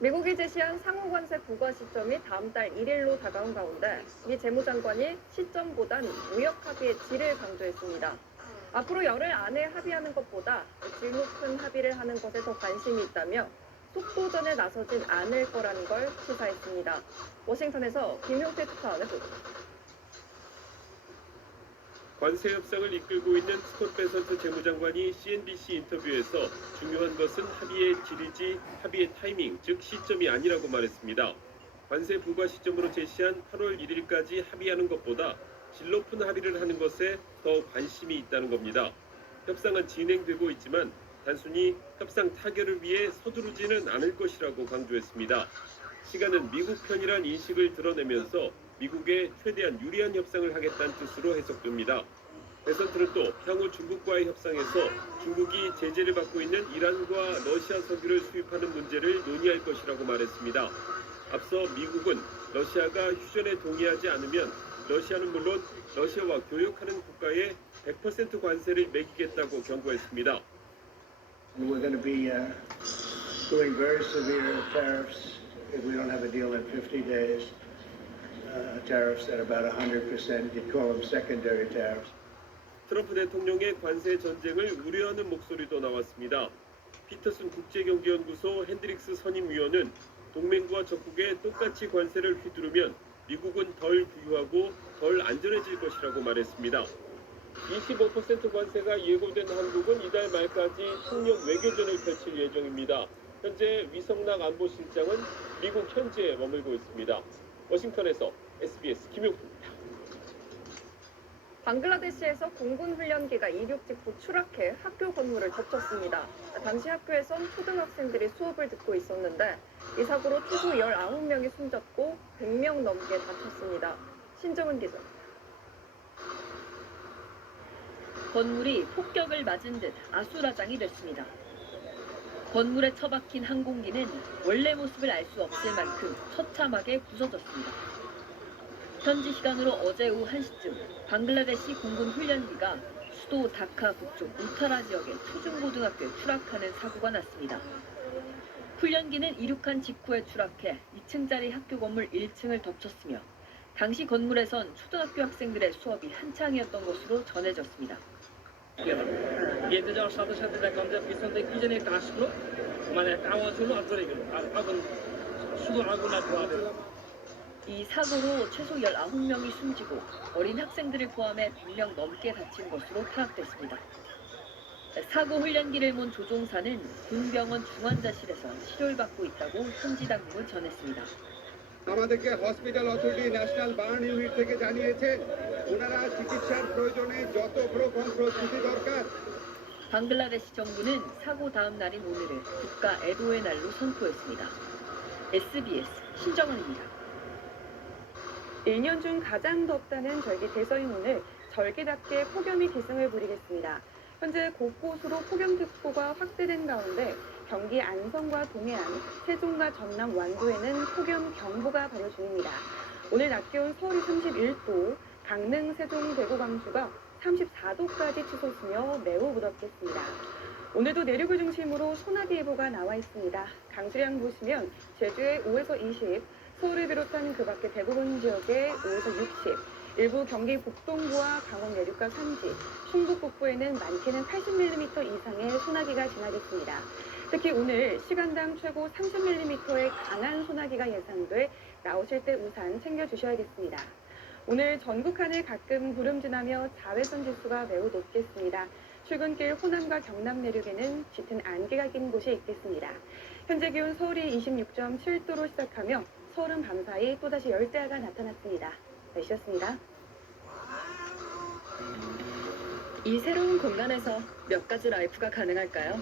미국이 제시한 상호 관세 부과 시점이 다음 달 1일로 다가온 가운데 미 재무장관이 시점보단 무역 합의의 질을 강조했습니다. 앞으로 열흘 안에 합의하는 것보다 질 높은 합의를 하는 것에 더 관심이 있다며 속도전에 나서진 않을 거라는 걸 시사했습니다. 워싱턴에서 김용태 특파원의 보도입니다. 관세 협상을 이끌고 있는 스콧 베선트 재무장관이 CNBC 인터뷰에서 중요한 것은 합의의 질이지 합의의 타이밍, 즉 시점이 아니라고 말했습니다. 관세 부과 시점으로 제시한 8월 1일까지 합의하는 것보다 질 높은 합의를 하는 것에 더 관심이 있다는 겁니다. 협상은 진행되고 있지만 단순히 협상 타결을 위해 서두르지는 않을 것이라고 강조했습니다. 시간은 미국 편이란 인식을 드러내면서 미국에 최대한 유리한 협상을 하겠다는 뜻으로 해석됩니다. 베선트는 또 향후 중국과의 협상에서 중국이 제재를 받고 있는 이란과 러시아 석유를 수입하는 문제를 논의할 것이라고 말했습니다. 앞서 미국은 러시아가 휴전에 동의하지 않으면 러시아는 물론 러시아와 교역하는 국가에 100% 관세를 매기겠다고 경고했습니다. We're going to be doing very severe tariffs if we don't have a deal in 50 days. Tariffs at about 100%. You'd call them secondary tariffs. 트럼프 대통령의 관세 전쟁을 우려하는 목소리도 나왔습니다. 피터슨 국제경제연구소 핸드릭스 선임위원은 동맹과 적국에 똑같이 관세를 휘두르면 미국은 덜 부유하고 덜 안전해질 것이라고 말했습니다. 25% 관세가 예고된 한국은 이달 말까지 총력 외교전을 펼칠 예정입니다. 현재 위성락 안보실장은 미국 현지에 머물고 있습니다. 워싱턴에서 SBS 김용태입니다. 방글라데시에서 공군 훈련기가 이륙 직후 추락해 학교 건물을 덮쳤습니다. 당시 학교에선 초등학생들이 수업을 듣고 있었는데 이 사고로 최소 19명이 숨졌고 100명 넘게 다쳤습니다. 신정은 기자입니다. 건물이 폭격을 맞은 듯 아수라장이 됐습니다. 건물에 처박힌 항공기는 원래 모습을 알 수 없을 만큼 처참하게 부서졌습니다. 현지 시간으로 어제 오후 1시쯤 방글라데시 공군 훈련기가 수도 다카 북쪽 우타라 지역의 초중고등학교에 추락하는 사고가 났습니다. 훈련기는 이륙한 직후에 추락해 2층짜리 학교 건물 1층을 덮쳤으며 당시 건물에선 초등학교 학생들의 수업이 한창이었던 것으로 전해졌습니다. গেটে যাওয়ার সাথে সাথে দেখলাম যে পিছন থেকে কি জানি একটা আসলো মানে একটা আওয়াজ হলো আর ধরে গেল আর আগুন 이 사고로 최소 19명이 숨지고 어린 학생들을 포함해 100명 넘게 다친 것으로 파악됐습니다. 사고 훈련기를 몬 조종사는 군병원 중환자실에서 치료를 받고 있다고 현지 당국을 전했습니다. আমাদেরকে hospital authority national burn unit থেকে জানিয়েছেন ওনারা চিকিৎসার প্রয়োজনে যত রকম প্রস্তুতি দরকার. 방글라데시 정부는 사고 다음 날인 오늘을 국가 애도의 날로 선포했습니다. SBS 신정은입니다. 1년 중 가장 덥다는 절기 대서인 오늘 절기답게 폭염이 기승을 부리겠습니다. 현재 곳곳으로 폭염특보가 확대된 가운데 경기 안성과 동해안, 세종과 전남 완도에는 폭염경보가 발효 중입니다. 오늘 낮 기온 서울이 31도, 강릉, 세종, 대구, 광주가 34도까지 치솟으며 매우 무덥겠습니다. 오늘도 내륙을 중심으로 소나기예보가 나와 있습니다. 강수량 보시면 제주에 5에서 20, 서울을 비롯한 그 밖의 대부분 지역에 5에서 60, 일부 경기 북동부와 강원 내륙과 산지, 충북 북부에는 많게는 80mm 이상의 소나기가 지나겠습니다. 특히 오늘 시간당 최고 30mm의 강한 소나기가 예상돼 나오실 때 우산 챙겨주셔야겠습니다. 오늘 전국 하늘 가끔 구름 지나며 자외선 지수가 매우 높겠습니다. 출근길 호남과 경남 내륙에는 짙은 안개가 낀 곳이 있겠습니다. 현재 기온 서울이 26.7도로 시작하며 서울은 밤사이 또다시 열대야가 나타났습니다. 날씨였습니다. 이 새로운 공간에서 몇 가지 라이프가 가능할까요?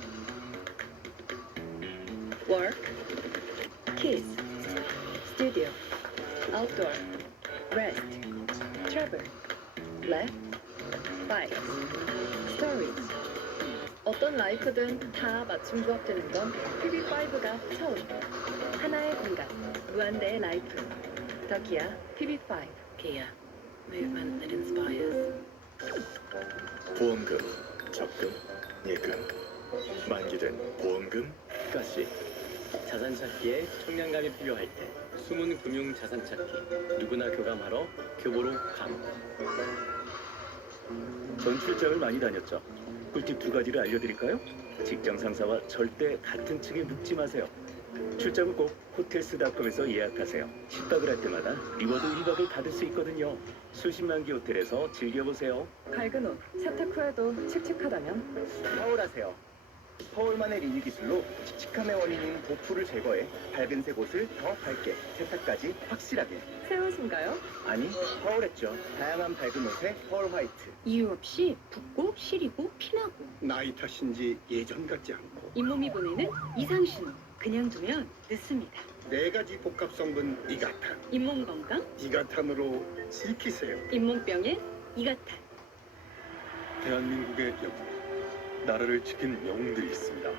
Work, Kids, Studio, Outdoor, Rest, Travel, Laugh, Fight, Stories. 어떤 라이프든 다 맞춤 조합되는 건 PB5가 처음. 하나의 공간, 무한대의 라이프. 더 기아 PB5. 기아, movement that inspires. 보험금, 적금, 예금, 만기된 보험금, 가시. 자산 찾기에 청량감이 필요할 때 숨은 금융 자산 찾기. 누구나 교감하러 교보로 감. 전 출장을 많이 다녔죠. 꿀팁 2가지를 알려드릴까요? 직장 상사와 절대 같은 층에 묵지 마세요. 출장은 꼭 호텔스닷컴에서 예약하세요. 10박을 할 때마다 리워드 1박을 받을 수 있거든요. 수십만 개 호텔에서 즐겨보세요. 밝은 옷, 세탁 후에도 칙칙하다면? 파울하세요. 파울만의 리뉴 기술로 칙칙함의 원인인 보풀을 제거해 밝은색 옷을 더 밝게, 세탁까지 확실하게. 새 옷인가요? 아니, 파울했죠. 다양한 밝은 옷에 파울 화이트. 이유 없이 붓고 시리고 피나고 나이 탓인지 예전 같지 않고 잇몸이 보내는 이상신호. 그냥 두면 늦습니다. 4가지 복합 성분 이가탄. 잇몸 건강, 이가탄으로 지키세요. 잇몸병에 이가탄. 대한민국의 영웅, 나라를 지킨 영웅들이 있습니다.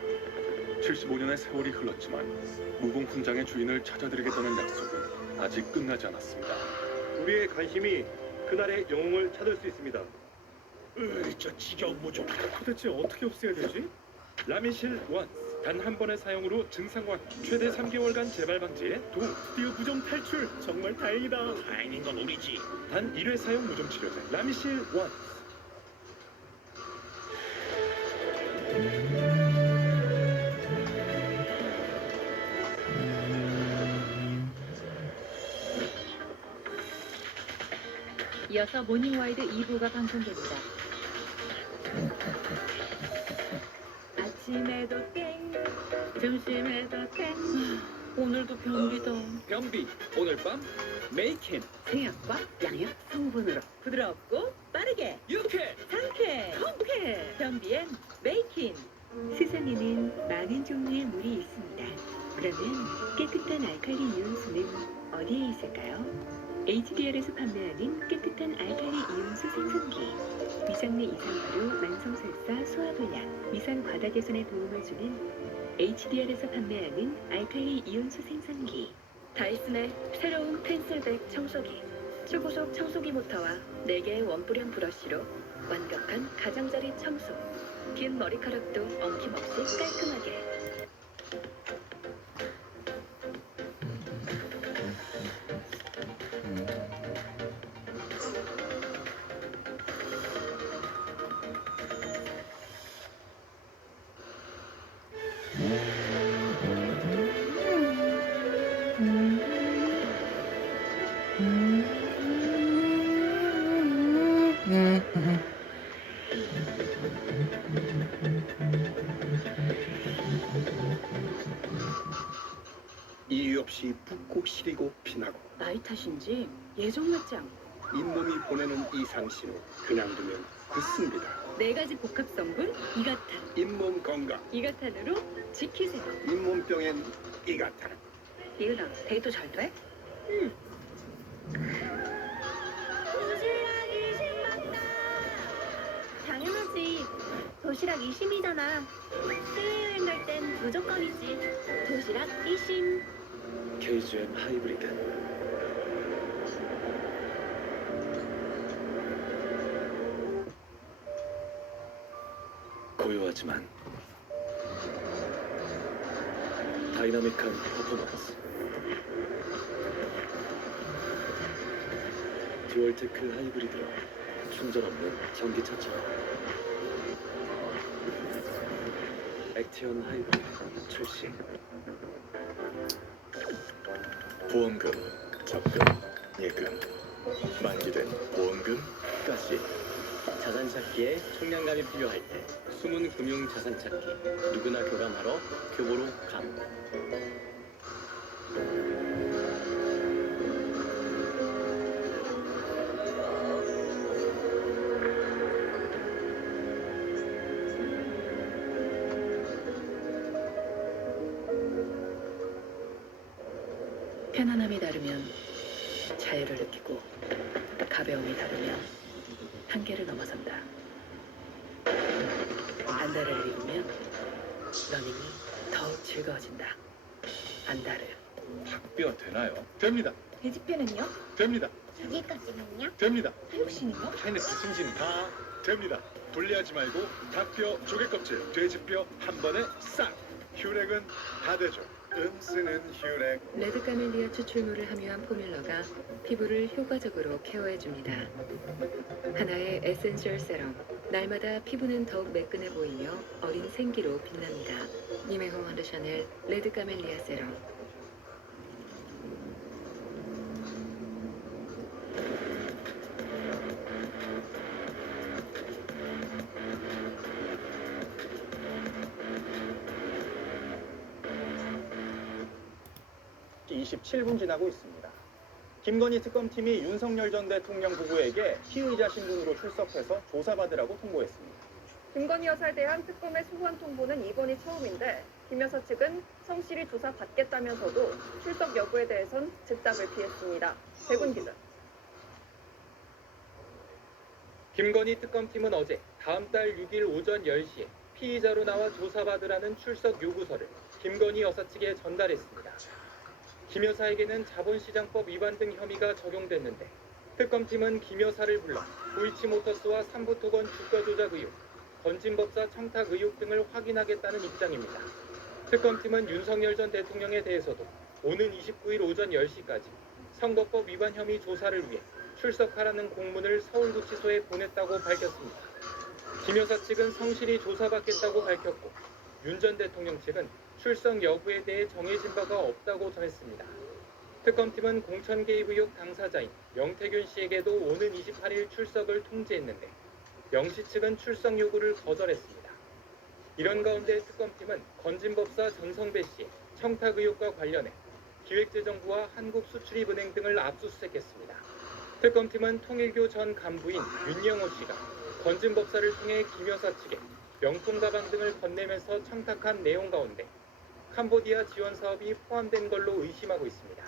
75년의 세월이 흘렀지만 무공훈장의 주인을 찾아드리겠다는 약속은 아직 끝나지 않았습니다. 우리의 관심이 그날의 영웅을 찾을 수 있습니다. 저 지겨운 모종. 도대체 어떻게 없애야 되지? 라미실 원스. 단 한 번의 사용으로 증상 완화. 최대 3개월간 재발 방지에 도움. 드디어 무좀 탈출. 정말 다행이다. 다행인 건 우리지. 단 1회 사용 무좀 치료제. 라미실 원스. 이어서 모닝와이드 2부가 방송됩니다. 아침에도 땡, 점심에도 땡. 오늘도 변비다. 변비. 오늘 밤 메이킨. 생약과 양약 성분으로 부드럽고 빠르게 유쾌. 상쾌 통쾌 변비엔 메이킨. 세상에는 많은 종류의 물이 있습니다. 그러면 깨끗한 알칼리 이온수는 어디에 있을까요? HDR에서 판매하는 깨끗한 알칼리 이온수 생성기. 위장 내 이상화로 만성설사, 소화불량, 위산 과다 개선에 도움을 주는 HDR에서 판매하는 알칼리 이온수 생성기. 다이슨의 새로운 펜슬백 청소기. 초고속 청소기 모터와 4개의 원뿔형 브러쉬로 완벽한 가장자리 청소. 긴 머리카락도 엉킴없이 깔끔하게. 없이 붓고 시리고 피나고 나이 탓인지 예전 같지 않고 잇몸이 보내는 이상 신호 그냥 두면 굳습니다. 4가지 복합 성분 이가탄. 잇몸 건강 이가탄으로 지키세요. 잇몸병엔 이가탄. 이은아, 데이트 잘 돼? 도시락이 신난다. 당연하지. 도시락 이심이잖아. 해외여행 갈 땐 무조건이지. 도시락 이심. KGM 하이브리드. 고요하지만 다이나믹한 퍼포먼스. 듀얼테크 하이브리드로 충전 없는 전기차처럼. 액티언 하이브리드 출시. 보험금, 적금, 예금, 만기된 보험금까지 자산 찾기에 총량감이 필요할 때 숨은 금융 자산 찾기 누구나 교감하러 교보로 감. 편안함이 다르면 자유를 느끼고 가벼움이 다르면 한계를 넘어선다. 안다를 입으면 러닝이 더욱 즐거워진다. 안다르. 학비가 되나요? 됩니다. 돼지편은요? 됩니다. 자기까지는요? 됩니다. 사육신은요? 하이네스 승진 다 됩니다. 분리하지 말고 닭뼈, 조개껍질, 돼지뼈 한 번에 싹. 휴렉은 다 되죠. 쓰는 휴렉. 레드 카멜리아 추출물을 함유한 포뮬러가 피부를 효과적으로 케어해줍니다. 하나의 에센셜 세럼. 날마다 피부는 더욱 매끈해 보이며 어린 생기로 빛납니다. 니메홍 한드 샤넬 레드 카멜리아 세럼. 이 27분 지나고 있습니다. 김건희 특검팀이 윤석열 전 대통령 부부에게 피의자 신분으로 출석해서 조사받으라고 통보했습니다. 김건희 여사에 대한 특검의 소환 통보는 이번이 처음인데 김 여사 측은 성실히 조사받겠다면서도 출석 여부에 대해선 즉답을 피했습니다. 백운 기자. 김건희 특검팀은 어제 다음 달 6일 오전 10시에 피의자로 나와 조사받으라는 출석 요구서를 김건희 여사 측에 전달했습니다. 김 여사에게는 자본시장법 위반 등 혐의가 적용됐는데 특검팀은 김 여사를 불러 도이치모터스와 삼부토건 주가 조작 의혹, 건진법사 청탁 의혹 등을 확인하겠다는 입장입니다. 특검팀은 윤석열 전 대통령에 대해서도 오는 29일 오전 10시까지 선거법 위반 혐의 조사를 위해 출석하라는 공문을 서울구치소에 보냈다고 밝혔습니다. 김 여사 측은 성실히 조사받겠다고 밝혔고 윤 전 대통령 측은 출석 여부에 대해 정해진 바가 없다고 전했습니다. 특검팀은 공천 개입 의혹 당사자인 명태균 씨에게도 오는 28일 출석을 통지했는데 명 씨 측은 출석 요구를 거절했습니다. 이런 가운데 특검팀은 건진법사 전성배 씨의 청탁 의혹과 관련해 기획재정부와 한국수출입은행 등을 압수수색했습니다. 특검팀은 통일교 전 간부인 윤영호 씨가 건진법사를 통해 김 여사 측에 명품 가방 등을 건네면서 청탁한 내용 가운데 캄보디아 지원 사업이 포함된 걸로 의심하고 있습니다.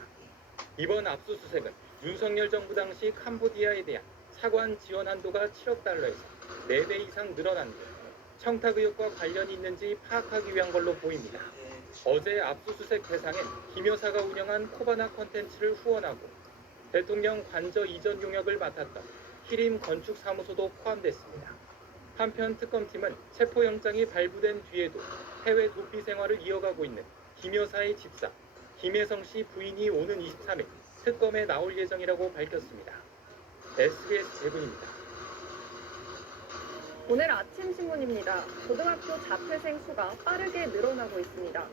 이번 압수수색은 윤석열 정부 당시 캄보디아에 대한 사관 지원 한도가 7억 달러에서 4배 이상 늘어난 뒤 청탁 의혹과 관련이 있는지 파악하기 위한 걸로 보입니다. 어제 압수수색 대상엔 김 여사가 운영한 코바나 컨텐츠를 후원하고 대통령 관저 이전 용역을 맡았던 히림 건축사무소도 포함됐습니다. 한편 특검팀은 체포영장이 발부된 뒤에도 해외 도피 생활을 이어가고 있는 김 여사의 집사 김혜성 씨 부인이 오는 23일 특검에 나올 예정이라고 밝혔습니다. SBS 대군입니다. 오늘 아침 신문입니다. 고등학교 자퇴생 수가 빠르게 늘어나고 있습니다.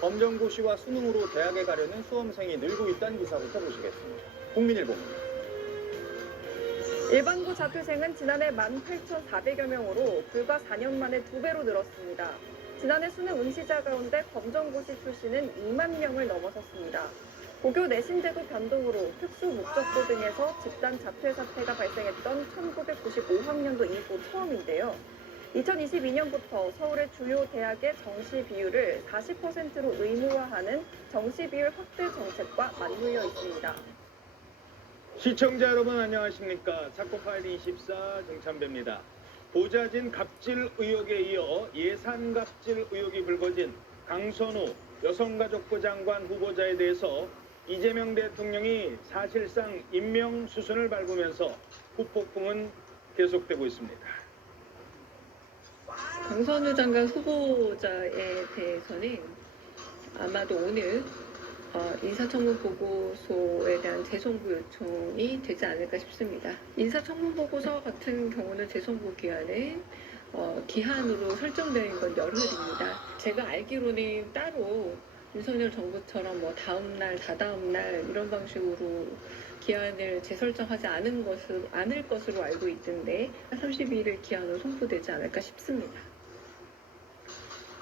검정고시와 수능으로 대학에 가려는 수험생이 늘고 있다는 기사부터 보시겠습니다. 국민일보입니다. 일반고 자퇴생은 지난해 18,400여 명으로 불과 4년 만에 2배로 늘었습니다. 지난해 수능 응시자 가운데 검정고시 출신은 2만 명을 넘어섰습니다. 고교 내신제도 변동으로 특수 목적고 등에서 집단 자퇴 사태가 발생했던 1995학년도 이후 처음인데요. 2022년부터 서울의 주요 대학의 정시 비율을 40%로 의무화하는 정시 비율 확대 정책과 맞물려 있습니다. 시청자 여러분 안녕하십니까. 사코파일 24 정찬배입니다. 보좌진 갑질 의혹에 이어 예산 갑질 의혹이 불거진 강선우 여성가족부 장관 후보자에 대해서 이재명 대통령이 사실상 임명 수순을 밟으면서 후폭풍은 계속되고 있습니다. 강선우 장관 후보자에 대해서는 아마도 오늘 인사청문 보고서에 대한 재송부 요청이 되지 않을까 싶습니다. 인사청문 보고서 같은 경우는 재송부 기한은 기한으로 설정된 건 열흘입니다. 제가 알기로는 따로 윤석열 정부처럼 뭐 다음날, 다다음날 이런 방식으로 기한을 재설정하지 않을 것으로 알고 있던데 32일 기한으로 송부되지 않을까 싶습니다.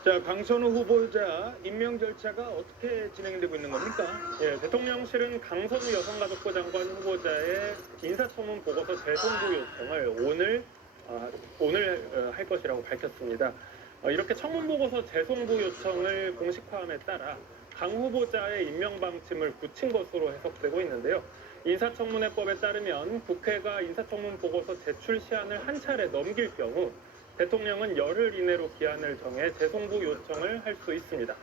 자, 강선우 후보자 임명 절차가 어떻게 진행되고 있는 겁니까? 예, 대통령실은 강선우 여성가족부 장관 후보자의 인사청문 보고서 재송부 요청을 오늘 할 것이라고 밝혔습니다. 이렇게 청문 보고서 재송부 요청을 공식화함에 따라 강 후보자의 임명 방침을 굳힌 것으로 해석되고 있는데요. 인사청문회법에 따르면 국회가 인사청문 보고서 제출 시한을 한 차례 넘길 경우 대통령은 열흘 이내로 기한을 정해 재송부 요청을 할 수 있습니다.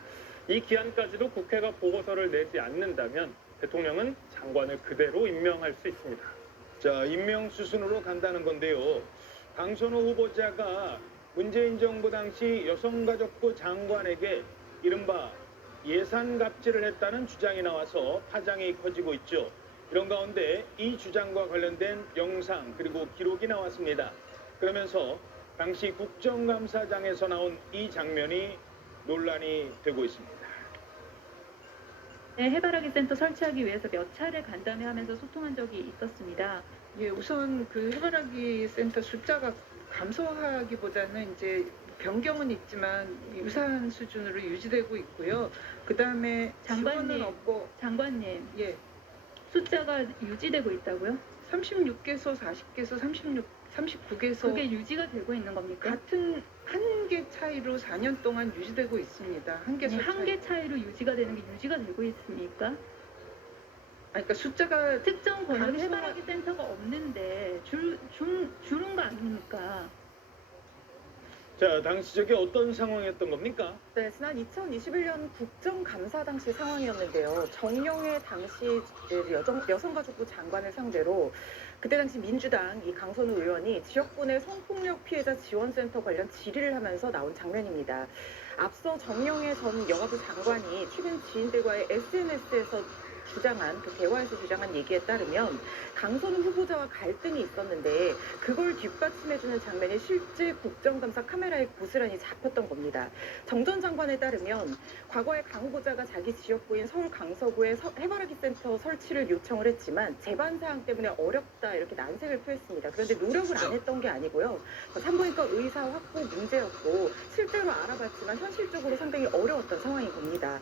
이 기한까지도 국회가 보고서를 내지 않는다면 대통령은 장관을 그대로 임명할 수 있습니다. 자, 임명 수순으로 간다는 건데요. 강선우 후보자가 문재인 정부 당시 여성가족부 장관에게 이른바 예산 갑질을 했다는 주장이 나와서 파장이 커지고 있죠. 이런 가운데 이 주장과 관련된 영상 그리고 기록이 나왔습니다. 그러면서 당시 국정감사장에서 나온 이 장면이 논란이 되고 있습니다. 네, 해바라기 센터 설치하기 위해서 몇 차례 간담회하면서 소통한 적이 있었습니다. 예, 우선 그 해바라기 센터 숫자가 감소하기보다는 이제 변경은 있지만 유사한 수준으로 유지되고 있고요. 그 다음에 장관님, 없고 장관님, 예, 숫자가 유지되고 있다고요? 36개소, 40개소, 39개소 그게 유지가 되고 있는 겁니까? 같은 한 개 차이로 4년 동안 유지되고 있습니다. 한 개소 한 개 차이로 유지가 되는 게 유지가 되고 있습니까? 그러니까 숫자가 특정 권역에 해바라기 센터가 없는데 줄은 거 아닙니까? 자, 당시 저게 어떤 상황이었던 겁니까? 네, 지난 2021년 국정감사 당시 상황이었는데요. 정영애 당시 여성가족부 장관을 상대로 그때 당시 민주당 이 강선우 의원이 지역구 내 성폭력 피해자 지원센터 관련 질의를 하면서 나온 장면입니다. 앞서 정영애 전 여가부 장관이 최근 지인들과의 SNS에서 대화에서 주장한 얘기에 따르면 강선우 후보자와 갈등이 있었는데 그걸 뒷받침해주는 장면이 실제 국정감사 카메라에 고스란히 잡혔던 겁니다. 정 전 장관에 따르면 과거에 강 후보자가 자기 지역구인 서울 강서구에 해바라기 센터 설치를 요청을 했지만 재반 사항 때문에 어렵다 이렇게 난색을 표했습니다. 그런데 노력을 안 했던 게 아니고요. 산부인과 의사 확보 문제였고 실제로 알아봤지만 현실적으로 상당히 어려웠던 상황인 겁니다.